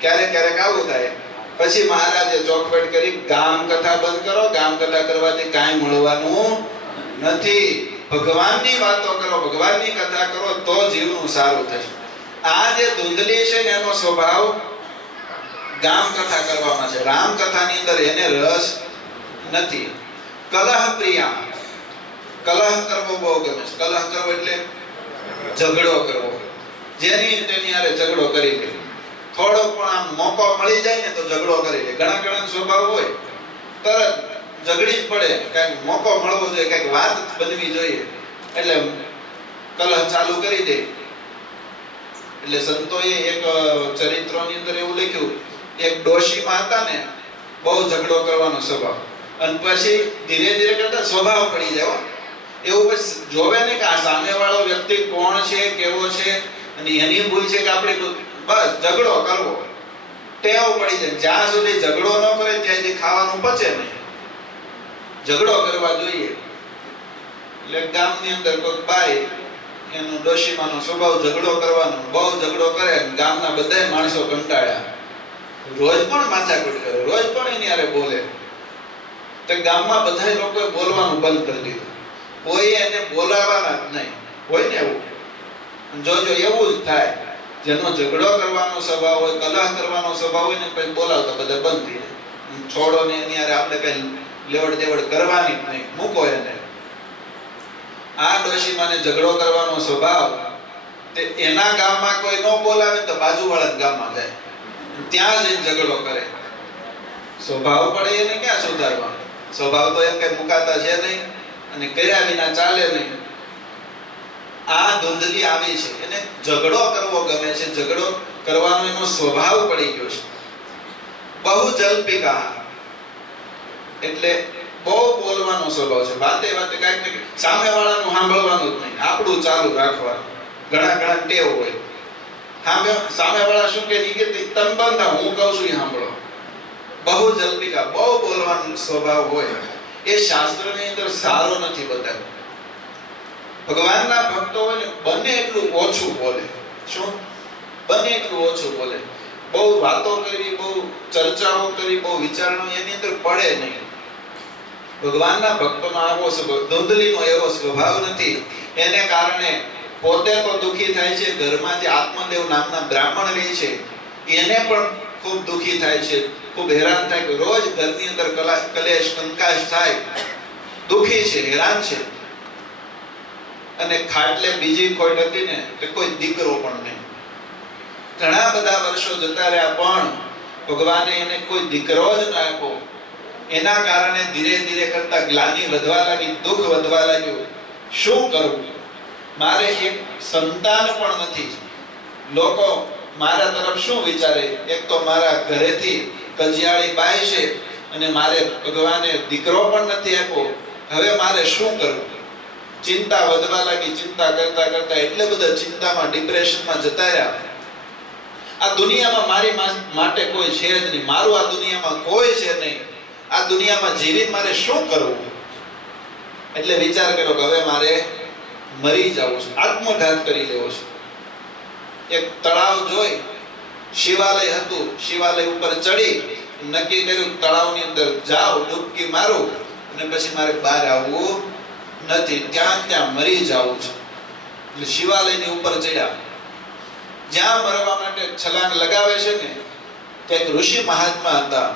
ક્યારેક આવું થાય. પછી મહારાજે ચોખવટ કરી, ગામ કથા બંધ કરો. ગામ કથા કરવાથી કાંઈ મળવાનું નથી. ભગવાનની વાતો કરો, ભગવાનની કથા કરો તો જીવનું સારું થશે. આ જે ધૂંધલી છે ને એનો સ્વભાવ ગામ કથા કરવામાં છે. રામ કથાની અંદર એને રસ નથી. કલહ પ્રિયા, કલહ કરવો બહુ ગમે છે. કલહ કરવો એટલે ઝઘડો કરવો. જેની તેની હારે ઝઘડો કરી લે. થોડો પણ આમ મોકો મળી જાય ને તો ઝઘડો કરી લે. ઘણા સ્વભાવ હોય તરત ઝઘડી જ પડે. કઈક મોકો મળવો જોઈએ, કઈક વાત બનવી જોઈએ, એટલે કલહ ચાલુ કરી દે. એટલે સંતોએ એક ચરિત્રોની અંદર એવું લખ્યું, એક ડોશીમાં હતા ને, બહુ ઝઘડો કરવાનો સ્વભાવ, અને પછી ધીરે ધીરે કરતા સ્વભાવ પડી જાય. એવું પછી જોવે ને કે આ સામેવાળો વ્યક્તિ કોણ છે, કેવો છે, અને એની ભૂલ છે કે આપણે બસ ઝઘડો કરવો ટેવ પડી જાય. જ્યાં સુધી ઝઘડો ન કરે ત્યાં સુધી ખાવાનું પચે નહીં. ઝઘડો કરવા જોઈએ. એટલે ગામની અંદર કોઈ બાઈ, એનો ડોશીમાનો સ્વભાવ ઝઘડો કરવાનો, બહુ ઝઘડો કરે. ગામના બધા માણસો કંટાળ્યા, રોજ પણ માથાકૂટ કરે, રોજ પણ એની હારે બોલે. તો ગામમાં બધા લોકોએ બોલવાનું બંધ કરી દીધું. કોઈ એને બોલાવવાના જ નહીં. હોય ને એવું? જોજો એવું જ થાય. જેનો ઝઘડો કરવાનો સ્વભાવ હોય, કલહ કરવાનો સ્વભાવ હોય ને, પછી બોલાવતા બધા બંધ થઈ જાય. છોડો ને એની હારે આપણે કઈ લેવડ દેવડ કરવાની જ નહીં, મૂકો એને. આ ડોશીમાને ઝઘડો કરવાનો સ્વભાવ, તે એના ગામમાં કોઈ ન બોલાવે તો બાજુવાળા ગામમાં જાય, ત્યાં જઈને ઝઘડો કરે. સ્વભાવ પડે એને ક્યાં સુધારવાનો? સ્વભાવ તો એમ કઈ મુકાતા છે નહીં, અને કર્યા વિના ચાલે નહીં. આ ધૂંધલી આવી છે, એને ઝઘડો કરવો ગમે છે, ઝઘડો કરવાનો એનો સ્વભાવ પડી ગયો છે. બહુ જલ્પિકા એટલે બહુ બોલવાનો સ્વભાવ છે. વાતે કાંઈક ને સામેવાળાનું સાંભળવાનું જ નહીં, આપણું ચાલુ રાખવાનું. ઘણા ટેવ હોય. સામેવાળા શું કે તમે બંધ થાવ, હું કહું છું એ સાંભળો. બહુ જલ્પિકા, બહુ બોલવાનો સ્વભાવ હોય. એ શાસ્ત્રની અંદર સારો નથી બતાવ્યો. ભગવાનના ભક્તો હોય ને, બને એટલું ઓછું બોલે. શું? બને એટલું ઓછું બોલે. બહુ વાતો કરવી, બહુ ચર્ચાઓ કરવી, બહુ વિચારણા એની અંદર પડે નહીં. ભગવાનના ભક્તોનો આવો સ્વભાવ, ધૂંધલીનો એવો સ્વભાવ નથી. એને કારણે પોતે તો દુખી થાય છે, ઘરમાં જે આત્મદેવ નામના બ્રાહ્મણ રહે છે એને પણ ખૂબ દુખી થાય છે, ખૂબ હેરાન થાય કે રોજ ઘરની અંદર કલેશ કંકાશ થાય, દુખી છે, હેરાન છે. અને ખાટલે બીજી ખોટ હતી ને, તે કોઈ દીકરો પણ નહીં. ઘણા બધા વર્ષો જતા રહ્યા પણ ભગવાને એને કોઈ દીકરો જ ન આપ્યો. એના કારણે ધીરે ધીરે કરતા ગ્લાનિ વધવા લાગી, દુઃખ વધવા લાગ્યું. શું કરવું? મારે એક સંતાન પણ નથી. લોકો મારા તરફ શું વિચારે? એક તો મારા ઘરેથી કજિયાળી બાઈ છે, અને મારે ભગવાને દીકરો પણ નથી આપ્યો. હવે મારે શું કરવું? ચિંતા વધવા લાગી. ચિંતા કરતા કરતા એટલે બધા ચિંતામાં, ડિપ્રેશનમાં જતા રહ્યા. આ દુનિયામાં મારી માટે કોઈ છે જ નહીં, મારું આ દુનિયામાં કોઈ છે નહીં, આ દુનિયામાં જીવીને મારે શું કરવું? એટલે વિચાર કર્યો કે હવે મારે મરી જવું છે, આત્મઘાત કરી લેવો છે. એક તળાવ જોઈ, શિવાલય હતું, શિવાલય ઉપર ચડી નક્કી કર્યું તળાવની અંદર જાવ, ડૂબકી મારું, અને પછી મારે બહાર આવવું નથી, ત્યાં મરી જવું છે. એટલે શિવાલયની ઉપર ચડ્યા. જ્યાં મરવા માટે છલાંગ લગાવે છે ને, તો એક ઋષિ મહાત્મા હતા,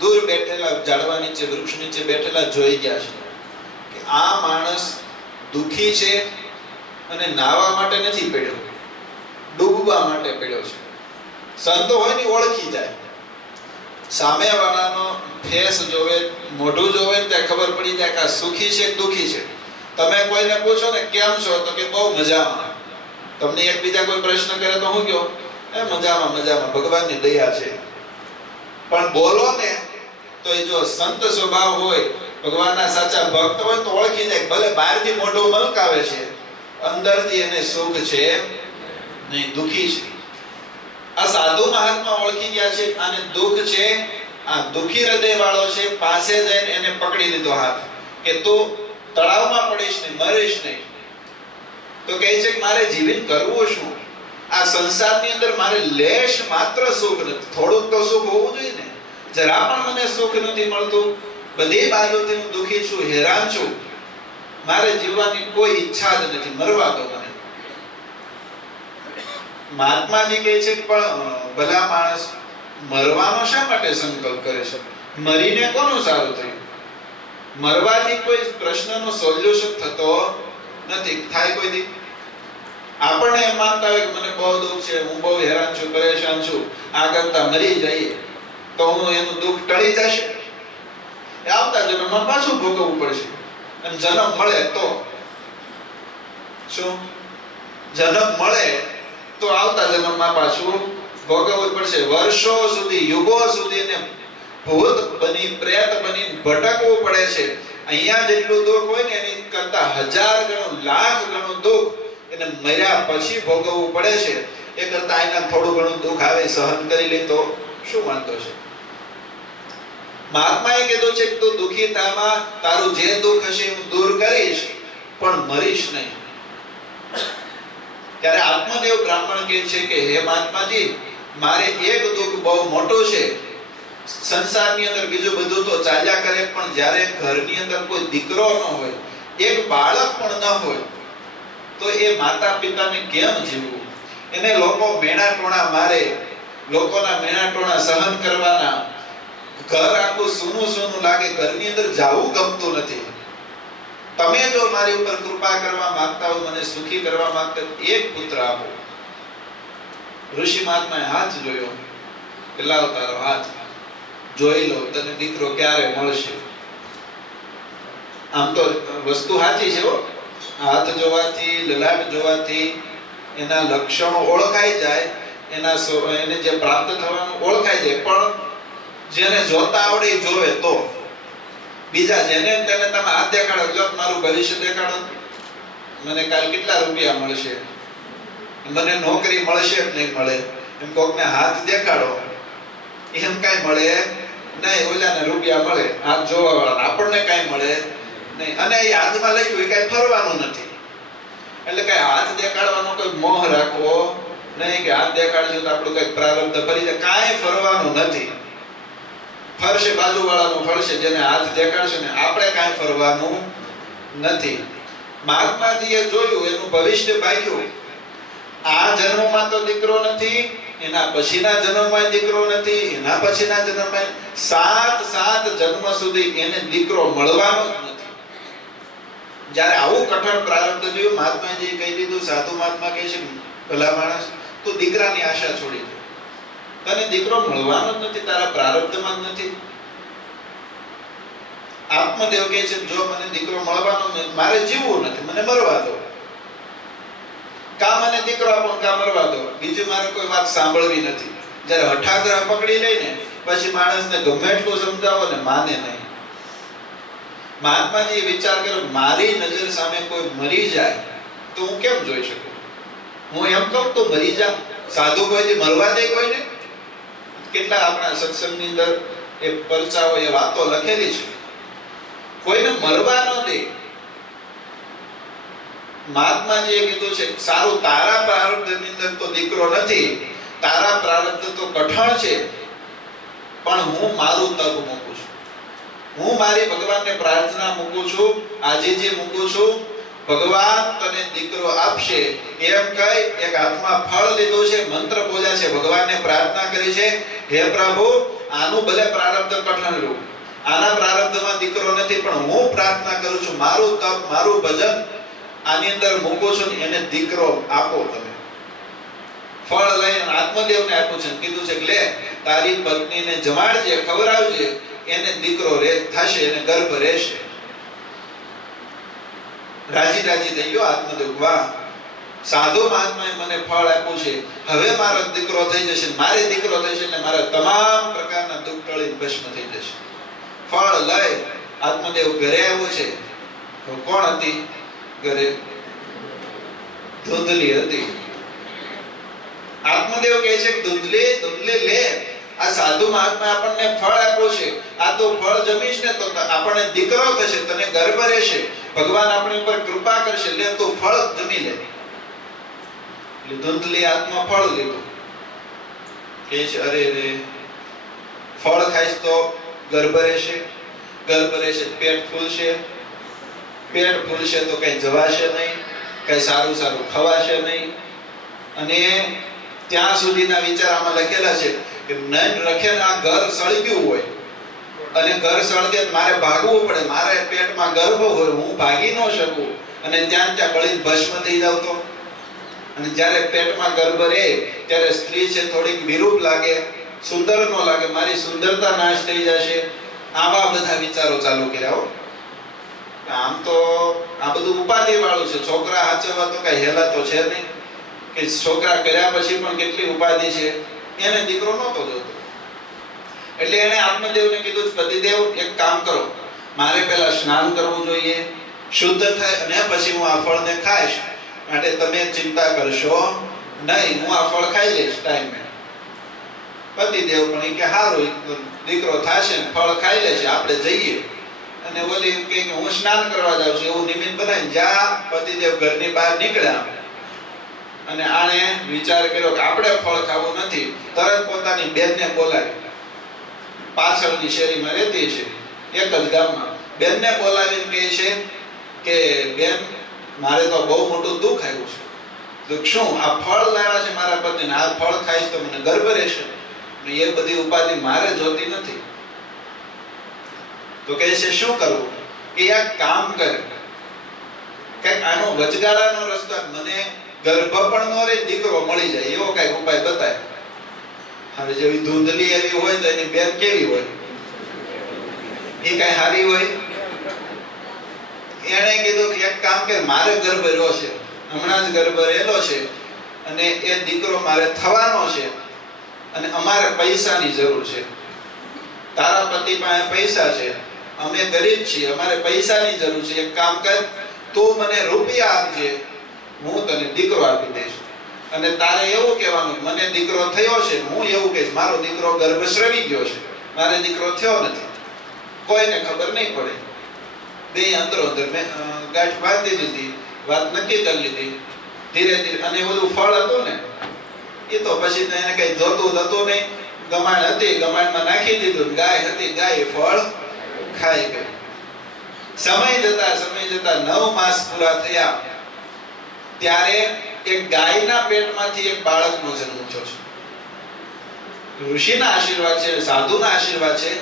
દૂર બેઠેલા ઝાડવા નીચે, વૃક્ષ નીચે બેઠેલા જોઈ ગયા છે કે આ માણસ દુખી છે અને નાવા માટે નથી પડ્યો, ડૂબવા માટે પડ્યો છે. સંતો હોય ને ઓળખી જાય, સામેવાળાનો ફેસ જોવે, મોઢું જોવે ને ત્યાં ખબર પડી જાય કે આ સુખી છે કે દુખી છે. તમે કોઈને પૂછો ને કેમ છો, તો કે બહુ મજામાં. તમને એકબીજા કોઈ પ્રશ્ન કરે તો હું કહો, એ મજામાં મજામાં, ભગવાનની દયા છે. પણ બોલો ને તો એ જો સંત સ્વભાવ હોય, ભગવાનના સાચા ભક્ત હોય તો ઓળખી જાય. ભલે બહારથી મોઢું મલકાવે છે, અંદરથી એને સુખ છે નહીં, દુખી છે. આ સાધુ મહાત્મા ઓળખી ગયા છે અને દુઃખ છે, આ દુખી હૃદય વાળો છે. પાસે જઈને એને પકડી લીધો હાથ કે તું તળાવમાં પડીશ નહીં, મરીશ નહીં. તો કહે છે કે મારે જીવન કરવું શું? આ સંસારની અંદર મારે લેશ માત્ર સુખ નથી. થોડુંક તો સુખ હોવું જોઈએ ને. જરા પણ મને સુખ નથી મળતું. બધી બાજુથી હું દુખી છું, હેરાન છું. મારે જીવવાની કોઈ ઈચ્છા જ નથી, મરવા દો મને. મહાત્માજી કહે છે પણ ભલા માણસ મરવાનો શા માટે સંકલ્પ કરે છે? મરીને કોનું સારું થયું? મરવાથી કોઈ પ્રશ્નનો સોલ્યુશન થતો નથી. થાય કોઈ દી? આપણને એમ માનતા હોય કે મને બહુ દુઃખ છે, હું બહુ હેરાન છું, પરેશાન છું, આ કરતા મરી જઈએ તો હું એનું દુઃખ ટળી જશે. આવતા જન્મમાં પાછું ભોગવવું પડશે. અને જન્મ મળે તો શું? જન્મ મળે તો આવતા જન્મમાં પાછું ભોગવવું પડશે. વર્ષો સુધી, યુગો સુધી એને ભૂત બની, પ્રેત બની ભટકવું પડે છે. અહીંયા જેટલું દુઃખ હોય ને એની કરતા 1000 ગણું, લાખ ગણું દુઃખ એને મર્યા પછી ભોગવવું પડે છે. એ કરતા એના થોડું ઘણું દુઃખ આવે સહન કરી લે તો શું વાંધો છે? મહાત્માએ કીધું છે કે તું દુઃખી થામાં, તારું જે દુઃખ હશે હું દૂર કરીશ, પણ મરીશ નહીં. ત્યારે આત્મદેવ બ્રાહ્મણ કહે છે કે હે મહાત્માજી, મારે એક દુઃખ બહુ મોટું છે. સંસારની અંદર બીજું બધું તો ચાલ્યા કરે, પણ જ્યારે ઘરની અંદર કોઈ દીકરો ન હોય, એક બાળક પણ ન હોય, તો એ માતા પિતાને કેમ જીવવું? એને લોકો મેણા ટોણા મારે, લોકોના મેણા ટોણા સહન કરવાના, ઘર આખું સૂનું સૂનું લાગે, ઘરની અંદર જાવું ગમતું નથી. તમે જો મારી ઉપર કૃપા કરવા માંગતા હો, મને સુખી કરવા માંગતા હો, એક પુત્ર આપો. ઋષિ મહાત્માએ હાથ જોયો કે લાવ તારો હાથ જોઈ લો, તને દીકરો ક્યારે મળશે. આમ તો વસ્તુ સાચી છે હો. હાથ જોવાથી, લલાટ જોવાથી એના લક્ષણો ઓળખાઈ જાય, એને જે પ્રાપ્ત થવાનું ઓળખાઈ જાય. પણ જેને જોતા આવડે જોવે તો. બીજા જેને તેને તમે હાથ દેખાડો, જો મારું ભવિષ્ય દેખાડો, મને કાલ કેટલા રૂપિયા મળશે, મને નોકરી મળશે કે નહીં મળે, એમ કોકને હાથ દેખાડો, એમ કાંઈ મળે નહીં. ઓલાને રૂપિયા મળે, હાથ જોવા વાળા, આપણને કાંઈ મળે નહીં. અને એ હાથમાં લખ્યું એ કાંઈ ફરવાનું નથી. એટલે કાંઈ હાથ દેખાડવાનો કોઈ મોહ રાખવો નહીં કે હાથ દેખાડજો તો આપણું કંઈક પ્રારબ્ધ ફરી જાય. કાંઈ ફરવાનું નથી. ફરશે બાજુવાળાનું ફરશે, જેને હાથ દેખાડશે ને. આપણે કાંઈ ફરવાનું નથી. મહાત્માજીએ જોયું, એનું ભવિષ્ય ભાગ્યું. આ જન્મમાં તો દીકરો નથી, એના પછીના જન્મમાં દીકરો નથી, એના પછીના જન્મમાં 7 જન્મ સુધી એને દીકરો મળવાનો જ નથી. જ્યારે આવું કઠણ પ્રારબ્ધ જોયું, મહાત્માજીએ કહી દીધું, સાધુ મહાત્મા કહે છે ભલા માણસ, તું દીકરાની આશા છોડી દે. તને દીકરો મળવાનો જ નથી, તારા પ્રારબ્ધમાં જ નથી. આત્મદેવ કહે છે જો મને દીકરો મળવાનો નથી, મારે જીવવું નથી, મને મરવા દો. કા મને દીકરો આપો, કા મરવા દો. બીજી મારે કોઈ વાત સાંભળવી નથી. જ્યારે હઠાગ્રહ પકડી લઈને પછી માણસને ગમે એટલું સમજાવો ને માને નહીં. મહાત્માજી વિચાર કર્યો, મારી નજર સામે કોઈ મરી જાય તો હું કેમ જોઈ શકું? હું એમ કહું તો મરી જા. સાધુ કોઈથી મરવા દે કોઈને? કેટલા આપણા સત્સંગની અંદર એ પરચાઓ, એ વાતો લખેલી છે. કોઈને મરવા ન દે. મહાત્માજીએ કીધું છે સારું, તારા પ્રારબ્ધની અંદર તો દીકરો નથી, તારા પ્રારબ્ધ તો કઠણ છે, પણ હું મારું તપ મૂકું છું. હું મારી ભગવાનને પ્રાર્થના મૂકું છું, આજે જે મૂકું છું, ભગવાન તને દીકરો આપશે એમ કહી એક હાથમાં ફળ લીધું છે, મંત્ર બોલ્યા છે, ભગવાનને પ્રાર્થના કરી છે, હે પ્રભુ આનું ભલે પ્રારબ્ધ કઠણ રૂપ, આના પ્રારબ્ધમાં દીકરો નથી, પણ હું પ્રાર્થના કરું છું મારું તપ મારું ભજન આની અંદર મૂકું છું, એને દીકરો આપો તમે. ફળ લઈને આત્મદેવને આપ્યું છે, કીધું છે કે લે તારી પત્નીને જમાડજે, ખવડાવજે, એને દીકરો થશે, એને ગર્ભ રહેશે. રાજી રાજી થઈ ગયો આત્મદેવ, વાહ સાધુ મહાત્માએ મને ફળ આપ્યું છે, હવે મારો દીકરો થઈ જશે, મારે દીકરો થશે એટલે મારા તમામ પ્રકારના દુઃખ ટળી ભસ્મ થઈ જશે. ફળ લઈ આત્મદેવ ઘરે આવ્યો છે. કોણ હતી ઘરે? ધૂંધલી હતી. આત્મદેવ કહે છે કે ધૂંધલી લે, આ સાધુ મહાત્મા આપણને ફળ આપ્યું છે, આ તો ફળ જમીશ ને તો આપણને દીકરો થશે, તને ગર્ભ રહેશે, ભગવાન આપણી ઉપર કૃપા કરશે, લે તું ફળ જમી લે. ધૂંધલી આત્મા ફળ લીધું. કહે છે અરે રે ફળ ખાઈશ તો ગર્ભ રહેશે, ગર્ભ રહેશે પેટ ફૂલશે, પેટ ફૂલશે તો કઈ જવાશે નહીં, કઈ સારું સારું ખવાશે નહીં. અને ત્યાં સુધીના વિચાર આમાં લખેલા છે કે નન રખે આ ઘર સળગ્યું હોય અને ઘર સળગે મારે ભાગવું પડે, મારે પેટમાં ગર્ભ હોય, હું ભાગી ન શકું અને ત્યાં બળી ભસ્મ થઈ જાવ તો. અને જ્યારે પેટમાં ગર્ભ રહે ત્યારે સ્ત્રી છે થોડીક વિરૂપ લાગે, સુંદર ન લાગે, મારી સુંદરતા નાશ થઈ જશે. આવા બધા વિચારો ચાલુ કર્યા. આમ તો આ બધું ઉપાધિ વાળું છે. છોકરા હાચવવા તો કઈ હેલા તો છે નહીં કે છોકરા કર્યા પછી પણ કેટલી ઉપાધિ છે. એને દીકરો નહોતો જોતો એટલે એને આત્મદેવને કીધું પતિદેવ એક કામ કરો, મારે પહેલા સ્નાન કરવું જોઈએ, શુદ્ધ થાય અને પછી હું આ ફળને ખાઈશ, માટે તમે ચિંતા કરશો નહીં, હું આ ફળ ખાઈ લઈશ ટાઈમે. પતિદેવ પણ કે હારું દીકરો થશે ને ફળ ખાઈ લેશે, આપણે જઈએ. અને ઓલી કે હું સ્નાન કરવા જાઉં છું એવું નિમિત્ત બનાવીને જ્યાં પતિદેવ ઘરની બહાર નીકળ્યા અને આણે વિચાર કર્યો કે આપણે ફળ ખાવું નથી, તરત પોતાની બેનને બોલાવી, પાછળની શેરીમાં રહેતી છે એક જ ગામમાં, બેનને બોલાવીને કહે છે કે બેન મારે તો બહુ મોટું દુઃખ આવ્યું છે. દુઃખ શું? આ ફળ લાવ્યા છે મારા પતિને, આ ફળ ખાઈશ તો મને ગર્ભ રહેશે, એ બધી ઉપાધિ મારે જોતી નથી. તો કહે છે શું કરવું? કે એક કામ કર, કઈક આનો વચગાળાનો રસ્તો, મને ગર્ભ પણ ન રહે, દીકરો મળી જાય એવો કઈક ઉપાય બતાય. હવે જેવી ધૂંધલી એવી હોય તો એની બેન કેવી હોય? એ કઈ હારી હોય? એને કીધું કે એક કામ કર, મારે ગર્ભ રહ્યો છે, હમણાં જ ગર્ભ રહેલો છે અને એ દીકરો મારે થવાનો છે અને અમારે પૈસાની જરૂર છે. તારા પતિ પાસે પૈસા છે, અમે ગરીબ છીએ, અમારે પૈસાની જરૂર છે. એક કામ કર, તું મને રૂપિયા આપજે, હું તને દીકરો આપી દઈશ. અને તારે એવું કહેવાનું મને દીકરો થયો છે, હું એવું કહીશ મારો દીકરો ગર્ભસ્રવી ગયો છે, મારે દીકરો થયો નથી, કોઈને ખબર નહીં પડે. બે અંદરો અંદર મેં ગાંઠ બાંધી દીધી, વાત નક્કી કરી લીધી ધીરે ધીરે. અને બધું ફળ હતું ને એ તો પછી એને કઈ જોતું હતું નહીં, ગમાણ હતી ગમાણમાં નાખી દીધું, ગાય હતી ગાય ફળ ખાઈ ગઈ. સમય જતા 9 માસ પૂરા થયા ત્યારે એક ગાયના પેટમાંથી એક બાળકનો જન્મ થયો છે. ઋષિના આશીર્વાદ છે, સાધુના આશીર્વાદ છે.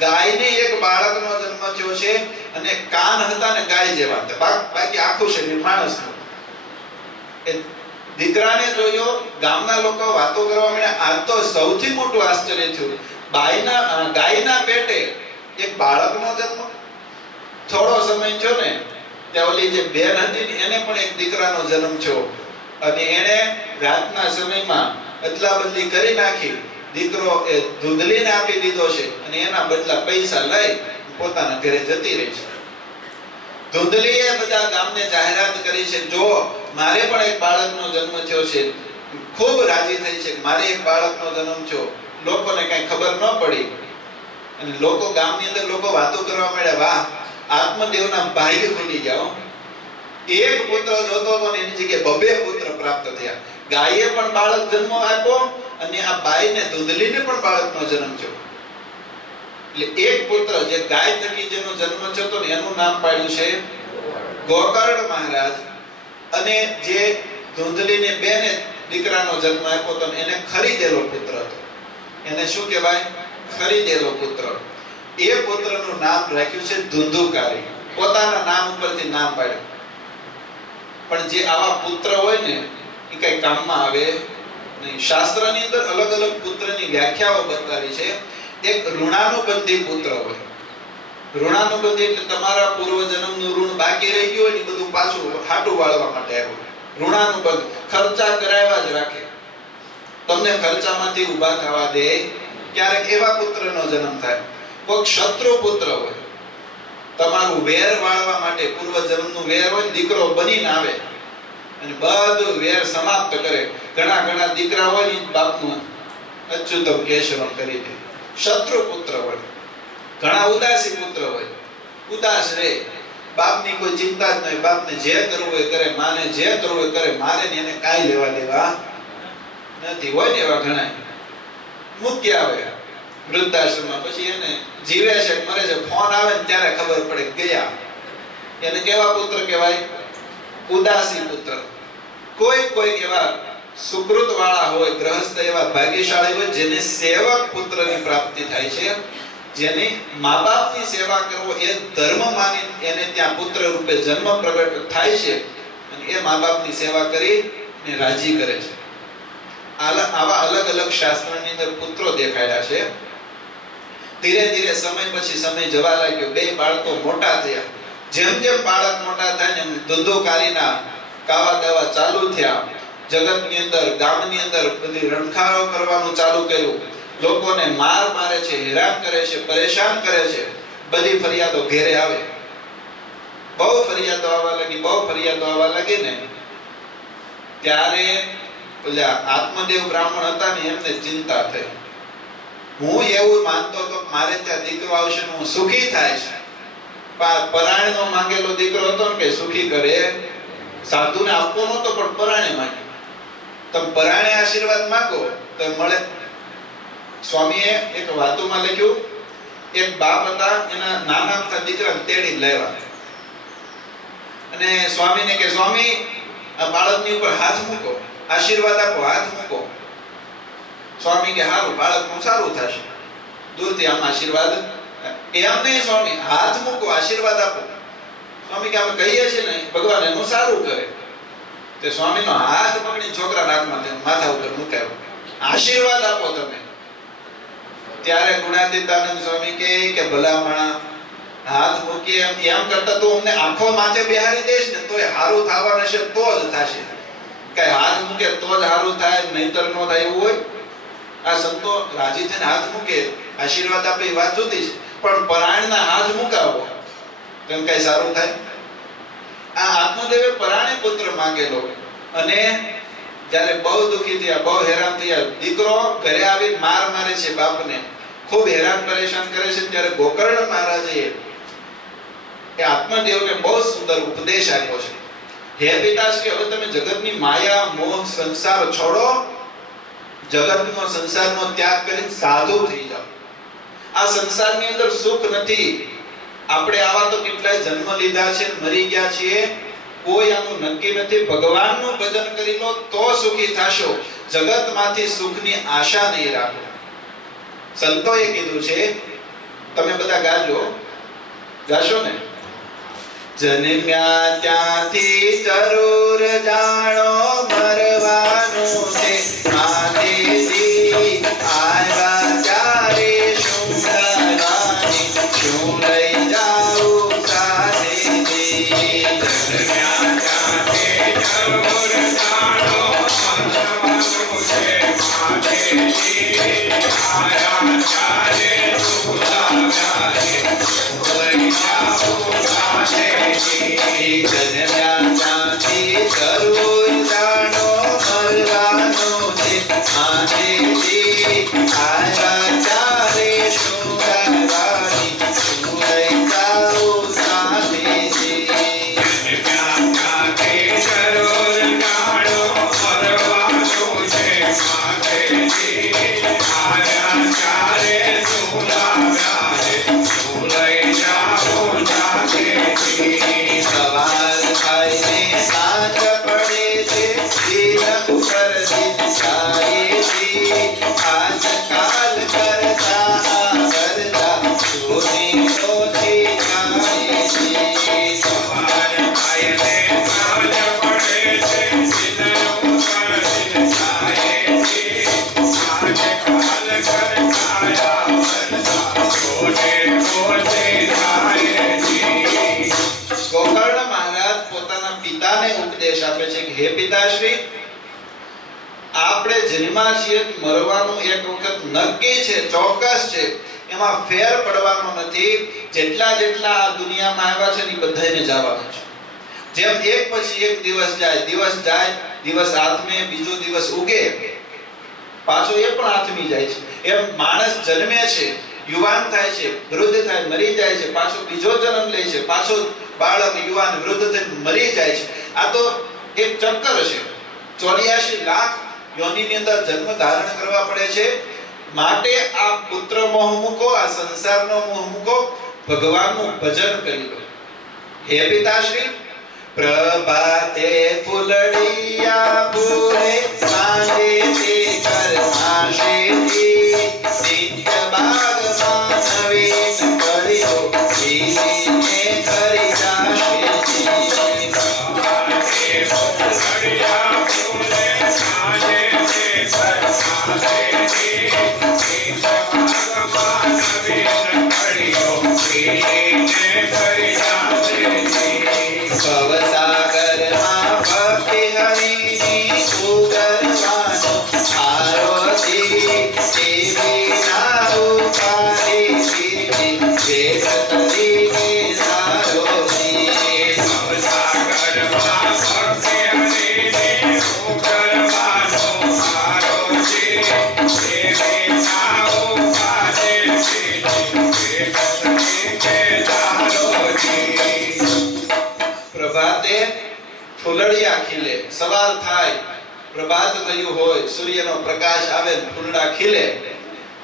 ગાયને એક બાળકનો જન્મ થયો છે અને કાન હતા ને ગાય જેવા હતા, બાકી આખું શરીર માણસનું. એ દીકરાને જોયો, ગામના લોકો વાતો કરવા માંડ્યા. આ તો સૌથી મોટું આશ્ચર્ય થયું, ગાયના પેટે એક બાળકનો જન્મ. થોડો સમય થયો ને ત્યાં ઓલી જે બેન હતી ને એને પણ એક દીકરાનો જન્મ થયો અને એને રાતના સમયમાં અદલા બદલી કરી નાખી. દીકરો એ ધૂંધલીને આપી દીધો છે અને એના બદલા પૈસા લઈ પોતાના ઘરે જતી રહી છે. ધૂંધલીએ બધા ગામને જાહેરાત કરી છે, જો મારે પણ એક બાળકનો જન્મ થયો છે. ખૂબ રાજી થઈ છે કે મારે એક બાળકનો જન્મ થયો. લોકોને કઈ ખબર ન પડી અને લોકો ગામની અંદર લોકો વાતો કરવા માંડ્યા, વાહ આત્મદેવના ભાગ્ય ખુલી ગયા. એક પુત્ર જોતો હતો ને એની જગ્યાએ 2 પુત્ર પ્રાપ્ત થયા. ગાયે પણ બાળક જન્મ આપ્યો અને આ બાઈને ધૂંધલીને પણ બાળકનો જન્મ થયો. એટલે એક પુત્ર જે ગાય થકી જેનો જન્મ થયો ને એનું નામ પાડ્યું છે ગોકર્ણ મહારાજ અને જે ધૂંધલીની બેને દીકરાનો જન્મ આપ્યો તો એને ખરીદેલો પુત્ર હતો. એને શું કહેવાય? ખરીદેલો પુત્ર. એ પુત્રનું નામ રાખ્યું છે ધુંધુકારી. પોતાના નામ ઉપરથી નામ પાડ્યું. પણ જે આવા પુત્ર હોય ને એ કઈ કામમાં આવે નહીં. શાસ્ત્રની અંદર અલગ અલગ પુત્રની વ્યાખ્યાઓ બતાવી છે. એક ઋણાનુબંધી પુત્ર હોય. ઋણાનુબંધી એટલે તમારા પૂર્વજન્મનું ઋણ બાકી રહી ગયું હોય ને બધું પાછું હાટું વાળવા માટે આવ્યું. ઋણાનુબંધ ખર્ચા કરાવ્યા જ રાખે, તમને ખર્ચામાંથી ઊભા થવા દે. ક્યારેક એવા પુત્રનો જન્મ થાય. કોઈ શત્રુ પુત્ર હોય, તમારું વેર વાળવા માટે પૂર્વજન્મનું વેર હોય, દીકરો બનીને આવે અને બધું વેર સમાપ્ત કરે. ઘણા દીકરા હોય ને બાપનું અચ્યુતમ કેશવમ કરી દે. શત્રુ પુત્ર હોય. ઘણા ઉદાસી પુત્ર હોય, ઉદાસ રહે, બાપની કોઈ ચિંતા જ નહીં. બાપને જે કરવું હોય કરે, માને જે કરવું હોય કરે, મારે ને એને કાંઈ લેવા દેવા નથી. હોય ને એવા ઘણા મૂકી આવે વૃદ્ધાશ્રમમાં, પછી એને જીવે છે મરે છે, ફોન આવે ને ત્યારે ખબર પડે ગયા. એને કેવા પુત્ર કહેવાય? ઉદાસી પુત્ર. કોઈ એવા સુકૃત વાળા હોય, ગ્રહસ્થ એવા ભાગ્યશાળી હોય જેને સેવક પુત્રની પ્રાપ્તિ થાય છે, જેની મા બાપની સેવા કરવો એ ધર્મ માની એને ત્યાં પુત્ર રૂપે જન્મ પ્રગટ થાય છે અને એ મા બાપની સેવા કરીને રાજી કરે છે. આવા અલગ અલગ શાસ્ત્રની અંદર પુત્રો દેખાડ્યા છે. ધીરે ધીરે સમય પછી સમય જવા લાગ્યો. બે બાળકો મોટા થયા. જેમ જેમ બાળક મોટા થાય ને ધુંધુકારીના કાવા દાવા ચાલુ થયા. જગતની અંદર, ગામની અંદર બધી રણખારો કરવાનું ચાલુ કર્યું. લોકોને મારે છે, હેરાન કરે છે, પરેશાન કરે છે. બધી ફરિયાદો ઘેરે આવે. બહુ ફરિયાદો આવવા લાગી ને ત્યારે ઓલા આત્મદેવ બ્રાહ્મણ હતા ને એમને ચિંતા થઈ. હું એવું માનતો હતો કે મારે ત્યાં દીકરો આવશે ને હું સુખી થાય છે. પરાયણનો માંગેલો દીકરો હતો ને કે સુખી કરે. સાધુને આપવો નતો પણ પરાયણે માંગ્યો. તમે પરાયણે આશીર્વાદ માંગો તો મળે. સ્વામીએ એક વાતોમાં લખ્યું, એક બાપ હતા, એના નાના હતા દીકરાને તેડી લાવ્યા અને સ્વામીને કે સ્વામી આ બાળકની ઉપર હાથ મૂકો, આશીર્વાદ આપો, હાથ મૂકો. સ્વામી કે હારું, બાળકનું સારું થશે. દૂરથી આમ આશીર્વાદ. એમ નહીં સ્વામી, હાથ મૂકો, આશીર્વાદ આપો. સ્વામી કે અમે કહીએ છીએ ને ભગવાન એનું સારું કરે. તે સ્વામીનો હાથ પકડી છોકરાના હાથમાં માથા ઉપર મુકાયો, આશીર્વાદ આપો તમે. ત્યારે ગુણાતીતાનંદ સ્વામી કે ભલામણા હાથ મૂકી એમ કરતા તો અમને આંખો માથે બેહારી દેશ ને તોય હારું થવાનું છે તો જ થશે. કઈ હાથ મૂકે તો જ હારું થાય, નહીતર નો થાય એવું હોય? આ સંતો રાજી થઈને હાથ મૂકે, આશીર્વાદ આપે એ વાત જુદી છે, પણ પરાયણના હાથ મુકાવો તો કઈ સારું થાય? આ આત્મદેવે પરાણે પુત્ર માંગેલો અને જ્યારે બહુ દુખી થયા, બહુ હેરાન થયા, દીકરો ઘરે આવી મારે છે બાપને, ખૂબ હેરાન પરેશાન કરે છે. ત્યારે ગોકર્ણ મહારાજે એ આત્મદેવને બહુ સુંદર ઉપદેશ આપ્યો છે. હે પિતાશ્રી, હવે તમે જગતની માયા, મોહ, સંસાર છોડો, જગતનો સંસારનો ત્યાગ કરીને સાધુ થઈ જાઓ. આ સંસારની અંદર સુખ નથી. આપણે આવા તો કેટલાય જન્મ લીધા છે, મરી ગયા છીએ, કોઈ આનું નક્કી નથી. ભગવાનનું ભજન કરી લો તો સુખી થશો. જગતમાંથી સુખની આશા નહીં રાખો. સંતોએ કીધું છે, તમે બધા ગાશો ને? જન્મ્યા ત્યાંથી જરૂર જાણો મરવાનું છે. માતેજી આવ્યા ત્યારે શું કરવાની, શું લઈ જાઉં સાથેજી. જન્મ્યા ત્યાંથી જરૂર જાણો મરવાનું છે. માતેજી આવ્યા ત્યારે શું કરવાની, લઈ જાઉં સાથેજી. જન્મ્યા ત્યાંથી જરૂર कर दिन जाए जी आज काल करता वरदा सोने ओछी जाए जी સવાર થાય ને સાંજ પડે છે દિનનું પર દિન જાય છે આજ કાલ કરતા વરદા સોને ઓછે જાય છે ગોકર્ણ મહારાજ પોતાના પિતાને ઉપદેશ આપે છે કે હે પિતાશ્રી આપણે જન્મા છીએ મરવાનું એક વખત નક્કી છે ચોક્કસ છે એમાં ફેર પડવાનો નથી જેટલા જેટલા આ દુનિયામાં આવ્યા છે ને બધાને જવાનું છે જેમ એક પછી એક દિવસ જાય દિવસ આથમે બીજો દિવસ ઉગે પાછો એ પણ આથમી જાય છે એમ માણસ જન્મે છે યુવાન થાય છે વૃદ્ધ થાય મરી જાય છે પાછો બીજો જન્મ લે છે પાછો બાળક યુવાન વૃદ્ધ થઈને મરી જાય છે આ તો એક ચક્કર છે 84 લાખ યોનિની અંદર જન્મ ધારણ કરવા પડે છે માટે આ પુત્ર મોહ મૂકો આ સંસારનો મોહ મૂકો ભગવાનનું ભજન કરી લો હે પિતાશ્રી પ્રભાતે ફૂલડિયા ફૂલે સાંજે તે કરમાશેથી નિત્ય બાગમાં નવીન કર્યો જીવીને કરી જાશેથી સવારે ફૂલડિયા ફૂલે સાંજે તે કરમાશેથી નિત્ય બાગમાં નવીન કર્યો જીવીને કરી જાશેથી ભવસાગરમાં ભક્તિ હરિની ઉગરવાનો આરોથી દેવી ના ઉપાડી દીધી જેઠ તરીકે સારોથી સાગરમાં ભક્તિ હરિને ઉગરવાનો આરો છે દેવી ના ઉપાડે છે કે તારો છે પ્રભાતે ફૂલડિયા ખીલે સવાર થાય પ્રભાત થયું હોય સૂર્યનો પ્રકાશ આવે ને ફૂલડા ખીલે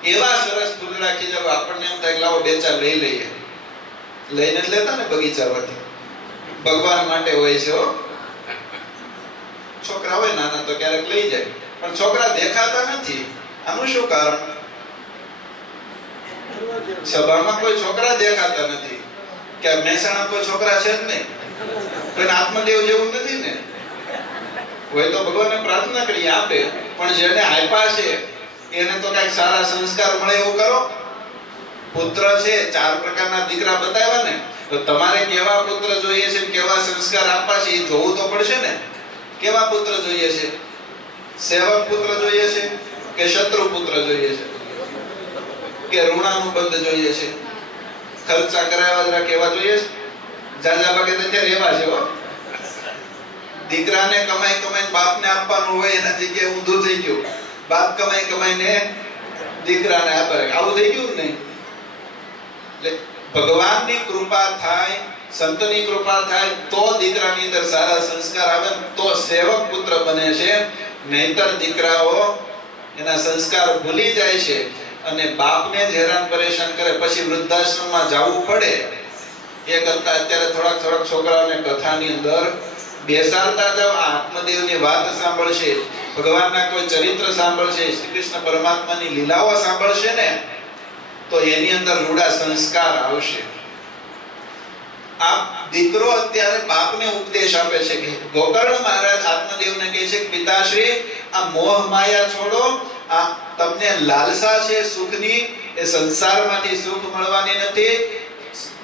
એવા સરસ ફૂલડા ખીલે આપણને એમ થાય કે લાવો બે ચાર લઈ લઈએ લઈને જ લેતા ને બગીચામાંથી ભગવાન માટે હોય છે હો છોકરા હોય નાના તો ક્યારેક લઈ જાય પણ છોકરા દેખાતા નથી આનું શું કારણ સભામાં કોઈ છોકરા દેખાતા નથી કે મહેસાણા કોઈ છોકરા છે જ નહીં કોઈ આત્મદેવ જેવું નથી ને હોય તો ભગવાનને પ્રાર્થના કરી આપે પણ જેને આપ્યા છે એને તો કઈક સારા સંસ્કાર મળે એવું કરો પુત્ર છે 4 પ્રકારના દીકરા બતાવ્યા ને તો તમારે કેવા પુત્ર જોઈએ છે કેવા સંસ્કાર આપવા છે એ જોવું તો પડશે ને કેવા પુત્ર જોઈએ છે સેવક પુત્ર જોઈએ છે કે શત્રુ પુત્ર જોઈએ છે કે ઋણાનુબંધ જોઈએ છે ખર્ચા કરાવવા જરા કેવા જોઈએ છે જાજા ભાગે તો અત્યારે એવા છે હો દીકરાને કમાઈને બાપને આપવાનું હોય એના જગ્યાએ ઊંધું થઈ ગયું બાપ કમાઈને દીકરાને આપે આવું થઈ ગયું નહીં એટલે ભગવાનની કૃપા થાય સંતની કૃપા થાય તો દીકરાની અંદર સારા સંસ્કાર આવે તો સેવક પુત્ર બને છે નહીતર દીકરાઓ એના સંસ્કાર ભૂલી જાય છે અને બાપને જ હેરાન પરેશાન કરે પછી વૃદ્ધાશ્રમમાં જવું પડે એ કરતા અત્યારે થોડાક છોકરાઓને કથાની અંદર બેસાડતા જાવ આત્મદેવની વાત સાંભળશે ભગવાનના કોઈ ચરિત્ર સાંભળશે શ્રી કૃષ્ણ પરમાત્માની લીલાઓ સાંભળશે ને તો એની અંદર રૂડા સંસ્કાર આવશે આ દીકરો અત્યારે બાપને ઉપદેશ આપે છે કે ગોકર્ણ મહારાજ આત્મદેવને કહે છે કે પિતાશ્રી આ મોહ માયા છોડો આ તમને લાલસા છે સુખની એ સંસારમાંથી સુખ મળવાની નથી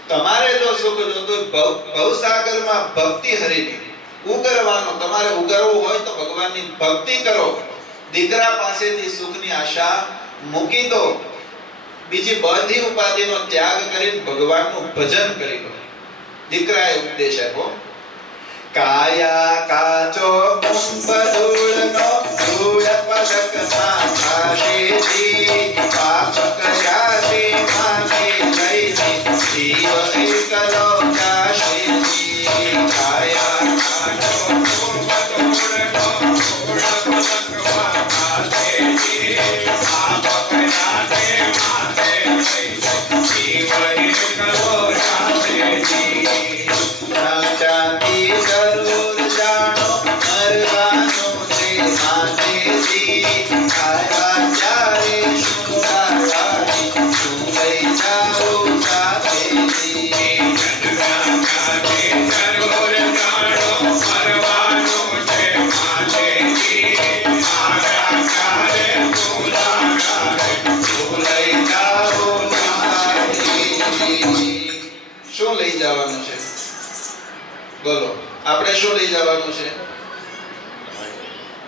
તમારે જો સુખ જોતું ભવસાગરમાં ભક્તિ હરીની ઉગરવાનો તમારે ઉગરવું હોય તો ભગવાનની ભક્તિ કરો દીકરા પાસેથી સુખની આશા મૂકી દો બીજી બધી ઉપાધિનો ત્યાગ કરીને ભગવાનનું ભજન કરી લો દીકરાએ ઉપદેશ આપ્યો કાયા કાચો કુંભધૂળનો ધૂળ પલકમાં ભાસેથી પાપ કર્યા તે માગે લઈને જીવ એકલો જાશેથી કાયા કાચો કુંભધૂળનો ધૂળ પલકમાં ભાસેથી પાપ કર્યા તે માગે લઈને જીવ એકલો જાશેથી જરૂર જાણો મરવાનું આપણે શું લઈ જવાનું છે?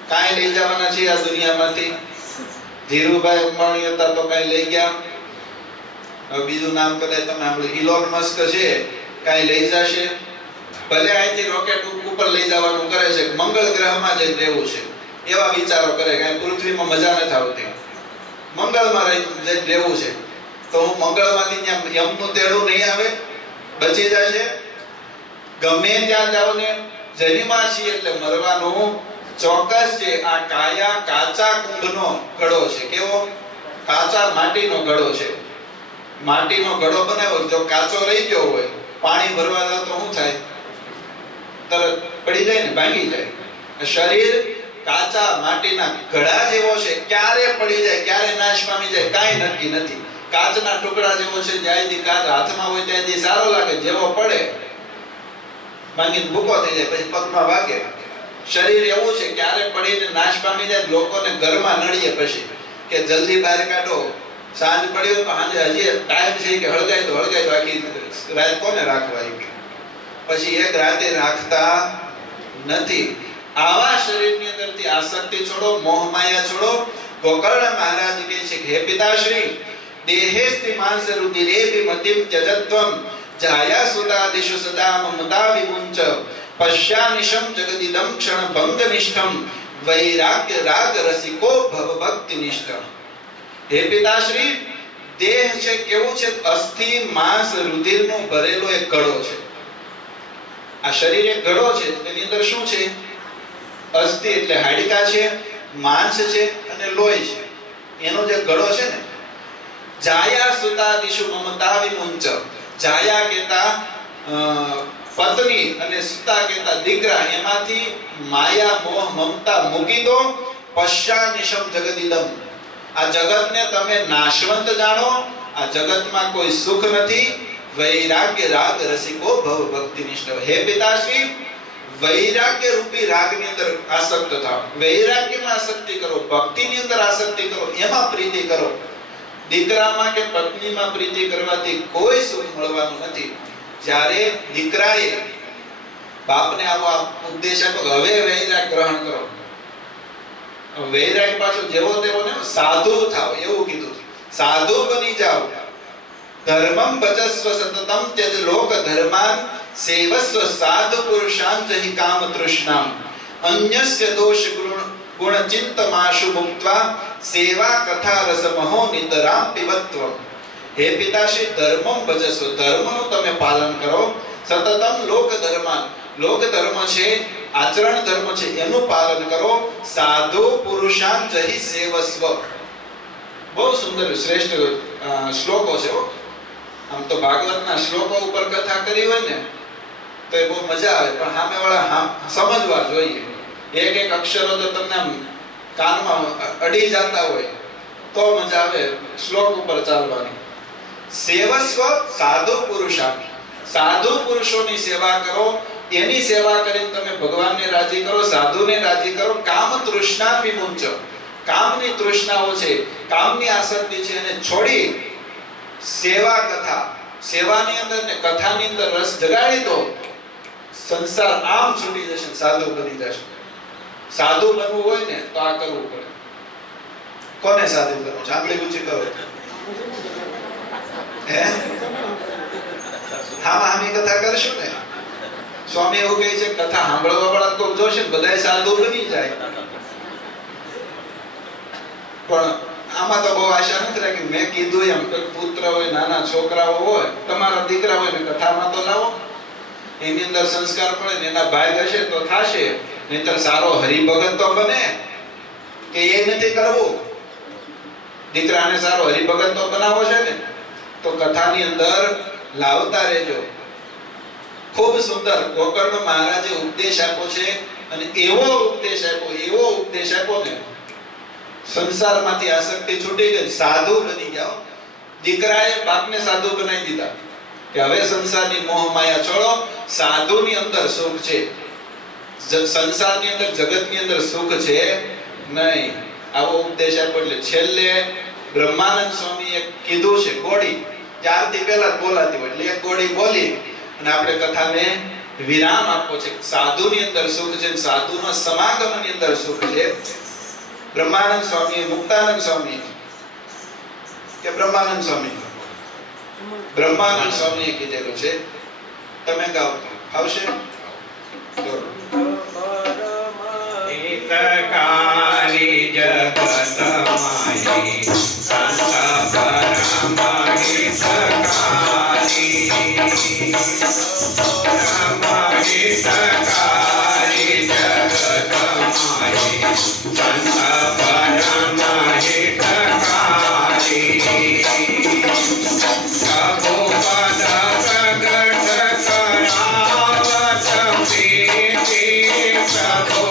કાંઈ લઈ જવાના છીએ આ દુનિયામાંથી? ધીરુભાઈ અંબાણી હતા તો કાંઈ લઈ ગયા? હવે બીજું નામ કદાચ તમે સાંભળ્યું, ઇલોન મસ્ક છે, કાંઈ લઈ જશે? ભલે અહીંથી રોકેટ ઉપર લઈ જવાનું કરે છે, મંગળ ગ્રહમાં જઈને રહેવું છે એવા વિચારો કરે, કાંઈ પૃથ્વીમાં મજા નથી આવતી, મંગળમાં જઈને રહેવું છે, તો હું મંગળમાંથી ત્યાં યમનું તેડું નહીં આવે, બચી જશે? ગમે ત્યાં જાઓ ને, જન્મા છીએ એટલે મરવાનું ચોક્કસ છે. આ કાયા કાચા કુંભનો ઘડો છે. કેવો? કાચા માટીનો ઘડો છે. માટીનો ઘડો બનાવ્યો, જો કાચો રહી ગયો હોય, પાણી ભરવા જાવ તો શું થાય? તરત પડી જાય ને, ભાંગી જાય. શરીર કાચા માટીના ઘડા જેવો છે, ક્યારે પડી જાય, ક્યારે નાશ પામી જાય, કાંઈ નક્કી નથી. કાચના ટુકડા જેવો છે, જ્યાંથી કાચ હાથમાં હોય ત્યાંથી સારો લાગે, જેવો પડે ભાંગીને ભૂકો થઈ જાય, પછી પગમાં વાગે. શરીર એવું છે, ક્યારે પડીને નાશ પામી જાય. લોકોને ઘરમાં નડીએ પછી કે જલ્દી બહાર કાઢો, સાંજ પડ્યો તો સાંજે હજી ટાઈમ છે કે હળગાય તો હળગાય, બાકી રાત કોને રાખવા? પછી એક રાતે રાખતા નથી. આવા શરીરની અંદરથી આસક્તિ છોડો, મોહ માયા છોડો. ગોકર્ણ મહારાજ કહે છે કે હે પિતાશ્રી, દેહેસ્તિ માંસ રુધિરે મતિમ ત્યજત્વમ જાયા સુતાદિષુ સદા મમતા વિમુંચ પશ્યાનિશમ જગદિદમ ક્ષણ ભંગ નિષ્ઠમ વૈરાગ્ય રાગ રસિકો ભવ ભક્તિ નિષ્ઠમ. હે પિતાશ્રી, દેહ છે કેવું છે? અસ્થિ માંસ રુધિરનો ભરેલો એક ઘડો છે. આ શરીર એક ઘડો છે, તેની અંદર શું છે? અસ્થિ એટલે હાડકા છે, માંસ છે અને લોહી છે. એનો જે ઘડો છે ને, જાયા સુતાદિષુ મમતા વિમુંચ. જાયા કહેતા પત્ની અને સુતા કહેતા દીકરા, એમાંથી માયા મોહ મમતા મૂકી દો. પશ્યાનિશમ જગદિદમ, આ જગતને તમે નાશવંત જાણો, આ જગતમાં કોઈ સુખ નથી. વૈરાગ્ય રાગ રસિકો ભવ ભક્તિ નિષ્ઠ. હે પિતાશ્રી, વૈરાગ્ય રૂપી રાગની અંદર આસક્ત થાઓ, વૈરાગ્યમાં આસક્તિ કરો, ભક્તિની અંદર આસક્તિ કરો, એમાં પ્રીતિ કરો. દીકરામાં કે પત્નીમાં પ્રીતિ કરવાથી કોઈ સુખ મળવાનું નથી. જ્યારે દીકરાએ બાપને આવો ઉપદેશ આપ્યો, હવે વૈરાગ ગ્રહણ કરો, વૈરાગ પાછો જેવો તેવો ને, સાધુ થાઓ એવું કીધું. સાધુ બની જાઓ. ધર્મમ ભજસ્વ સતતમ ત્યજ લોક ધર્માન સેવસ્વ સાધુ પુરુષાન જહિ કામ તૃષ્ણામ અન્યસ્ય દોષ ગુણ ચિંતમાશુ મુક્ત્વા સેવા કથા રસમહો નિતરામ પિબત્વમ. હે પિતાશ્રી, ધર્મમ ભજસ્વ, ધર્મનું તમે પાલન કરો. સતતમ લોક ધર્માન, લોક ધર્મ છે, આચરણ ધર્મ છે, એનું પાલન કરો. સાધુ પુરુષાન જહિ સેવસ્વ. બહુ સુંદર શ્રેષ્ઠ શ્લોકો છે. આમ તો ભાગવતના શ્લોકો ઉપર કથા કરી હોય ને તો એ બહુ મજા આવે, પણ સામેવાળા સમજવા જોઈએ. એક એક અક્ષરો તો તમને આમ કાનમાં અડી જતા હોય તો મજા આવે શ્લોક ઉપર ચાલવાની. સેવસ્વ સાધુ પુરુષા, સાધુ પુરુષોની સેવા કરો. એની સેવા કરીને તમે ભગવાનને રાજી કરો, સાધુને રાજી કરો. કામ તૃષ્ણા વિમુંચ, કામની તૃષ્ણાઓ છે, કામની આસક્તિ છે, એને છોડી સેવા કથા, સેવાની અંદર ને કથાની અંદર રસ જગાડી દો. સંસાર આમ છૂટી જશે, સાધુ બની જશે. સાધુ બનવું હોય ને તો આ કરવું પડે. કોને સાધુ બનવું? આંગળી ઊંચી કરો. હે હા, આમી કથા કરશું ને. સ્વામી એવું કહે છે, કથા સાંભળવા વાળા કોઈ જોશે ને બધાય સાધુ બની જાય. પણ આમાં તો બહુ આશા નથી રાખી. મેં કીધું એમ, પુત્ર હોય, નાના છોકરાઓ હોય, તમારા દીકરા હોય ને કથામાં તો લાવો. એની અંદર સંસ્કાર પડે ને એના ભાગ હશે તો થાશે, નહીતર સારો હરિભગત તો બને. કે એ નથી કરવું, દીકરાને સારો હરિભગત તો બનાવો છે ને, તો કથાની અંદર લાવતા રહેજો. ખૂબ સુંદર ગોકર્ણ મહારાજે ઉપદેશ આપ્યો છે, અને એવો ઉપદેશ આપ્યો ને, સંસારમાંથી આસક્તિ છૂટી ગઈ, સાધુ બની જાઓ. દીકરાએ બાપને સાધુ બનાવી દીધા કે હવે સંસારની મોહ માયા છોડો, સાધુની અંદર સુખ છે. સંસારની અંદર, જગતની અંદર સુખ છે નહીં. આવો ઉપદેશ આપ્યો. એટલે છેલ્લે બ્રહ્માનંદ સ્વામીએ કીધું છે, ગોળી ત્યારથી પહેલા જ બોલાતી હોય એટલે એક ગોળી બોલી અને આપણે કથાને વિરામ આપવો છે. સાધુની અંદર સુખ છે, સાધુના સમાગમની અંદર સુખ છે. બ્રહ્માનંદ સ્વામી, મુક્તાનંદ સ્વામી કે બ્રહ્માનંદ સ્વામી? બ્રહ્માનંદ સ્વામીએ કીધેલું છે. તમે ગાઓ આવશે? હિતકારી જગત માહી સંત પરમ હિતકારી હિતકારી જગત માહી સંત પરમ હિતકારી પ્રભુ પદ પ્રગટ કરાવત પ્રીતિ પ્રભુ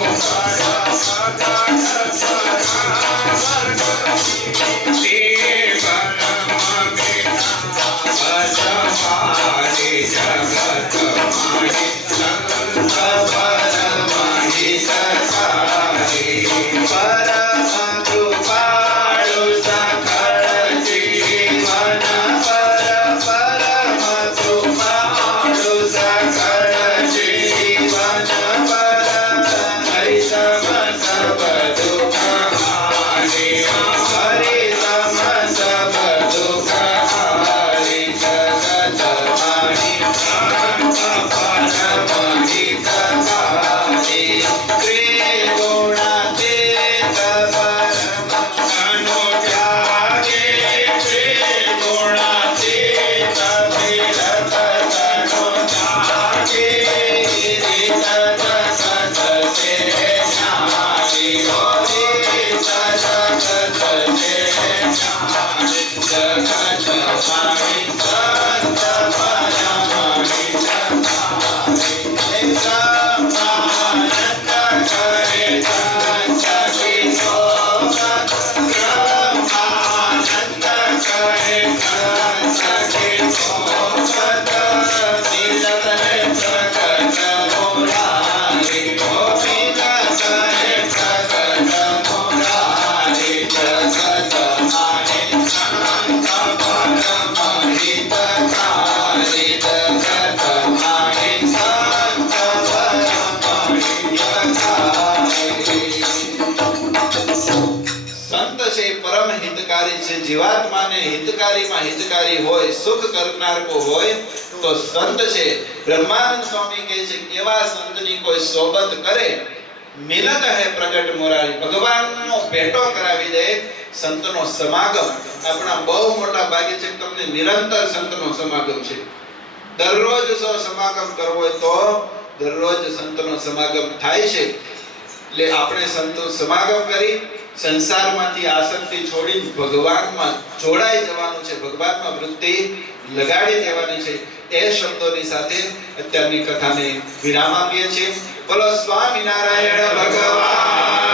પદ પ્રગટ કરાવત પ્રીતિ પરમ પિતા અજવારી જગત માહી સંત પરમ હિતકારી પરમ કૃપાળુ સકળ જીવન પરમ કૃપાળુ સકળ જીવન પરમ હરિસમ સબ દુઃખ હારી હરિસમ સબ દુઃખ હારી જગત માહી સંત પરમ હિતકારી ત્રિગુણાતીત પરમ અનુત્યાગે ત્રિગુણાતીત તીરથ તનોત્યાગે ગિરિસદ સત સે જ્ઞાની ગોરી સજગત સે જ્ઞાની જગત માહી સંત પરમ હિતકારી બ્રહ્માનંદ કરે સંસખી શોભ બ્રહ્માનંદ કરે સંસખી શોભ નીલકરે પ્રગટ મુરારી ગોપીન કરે પ્રગટ મુરારી જગત માહી સંત પરમ હિતકારી જગત માહી સંત પરમ હિતકારી. સંત છે પરમ હિતકારી છે. જીવાત્માને હિતકારીમાં હિતકારી હોય, સુખ કરનાર કો હોય તો સંત છે. બ્રહ્માનંદ સ્વામી કહે છે કેવા સંતની કોઈ સોબત કરે મિલત હે પ્રગટ મુરારી, ભગવાનનો ભેટો કરાવી દે. સંતનો સમાગમ આપણા બહુ મોટા ભાગ્ય છે. તમને નિરંતર સંતનો સમાગમ છે. દરરોજ સમાગમ કરવો હોય તો દરરોજ સંતનો સમાગમ થાય છે. એટલે આપણે સંતો સમાગમ કરી સંસારમાંથી આસક્તિ છોડી ભગવાનમાં જોડાઈ જવાનું છે. ભગવાનમાં વૃત્તિ લગાડી દેવાની છે. એ શબ્દોની સાથે અત્યારની કથાને વિરામ આપીએ છીએ. બોલો સ્વામિનારાયણ ભગવાન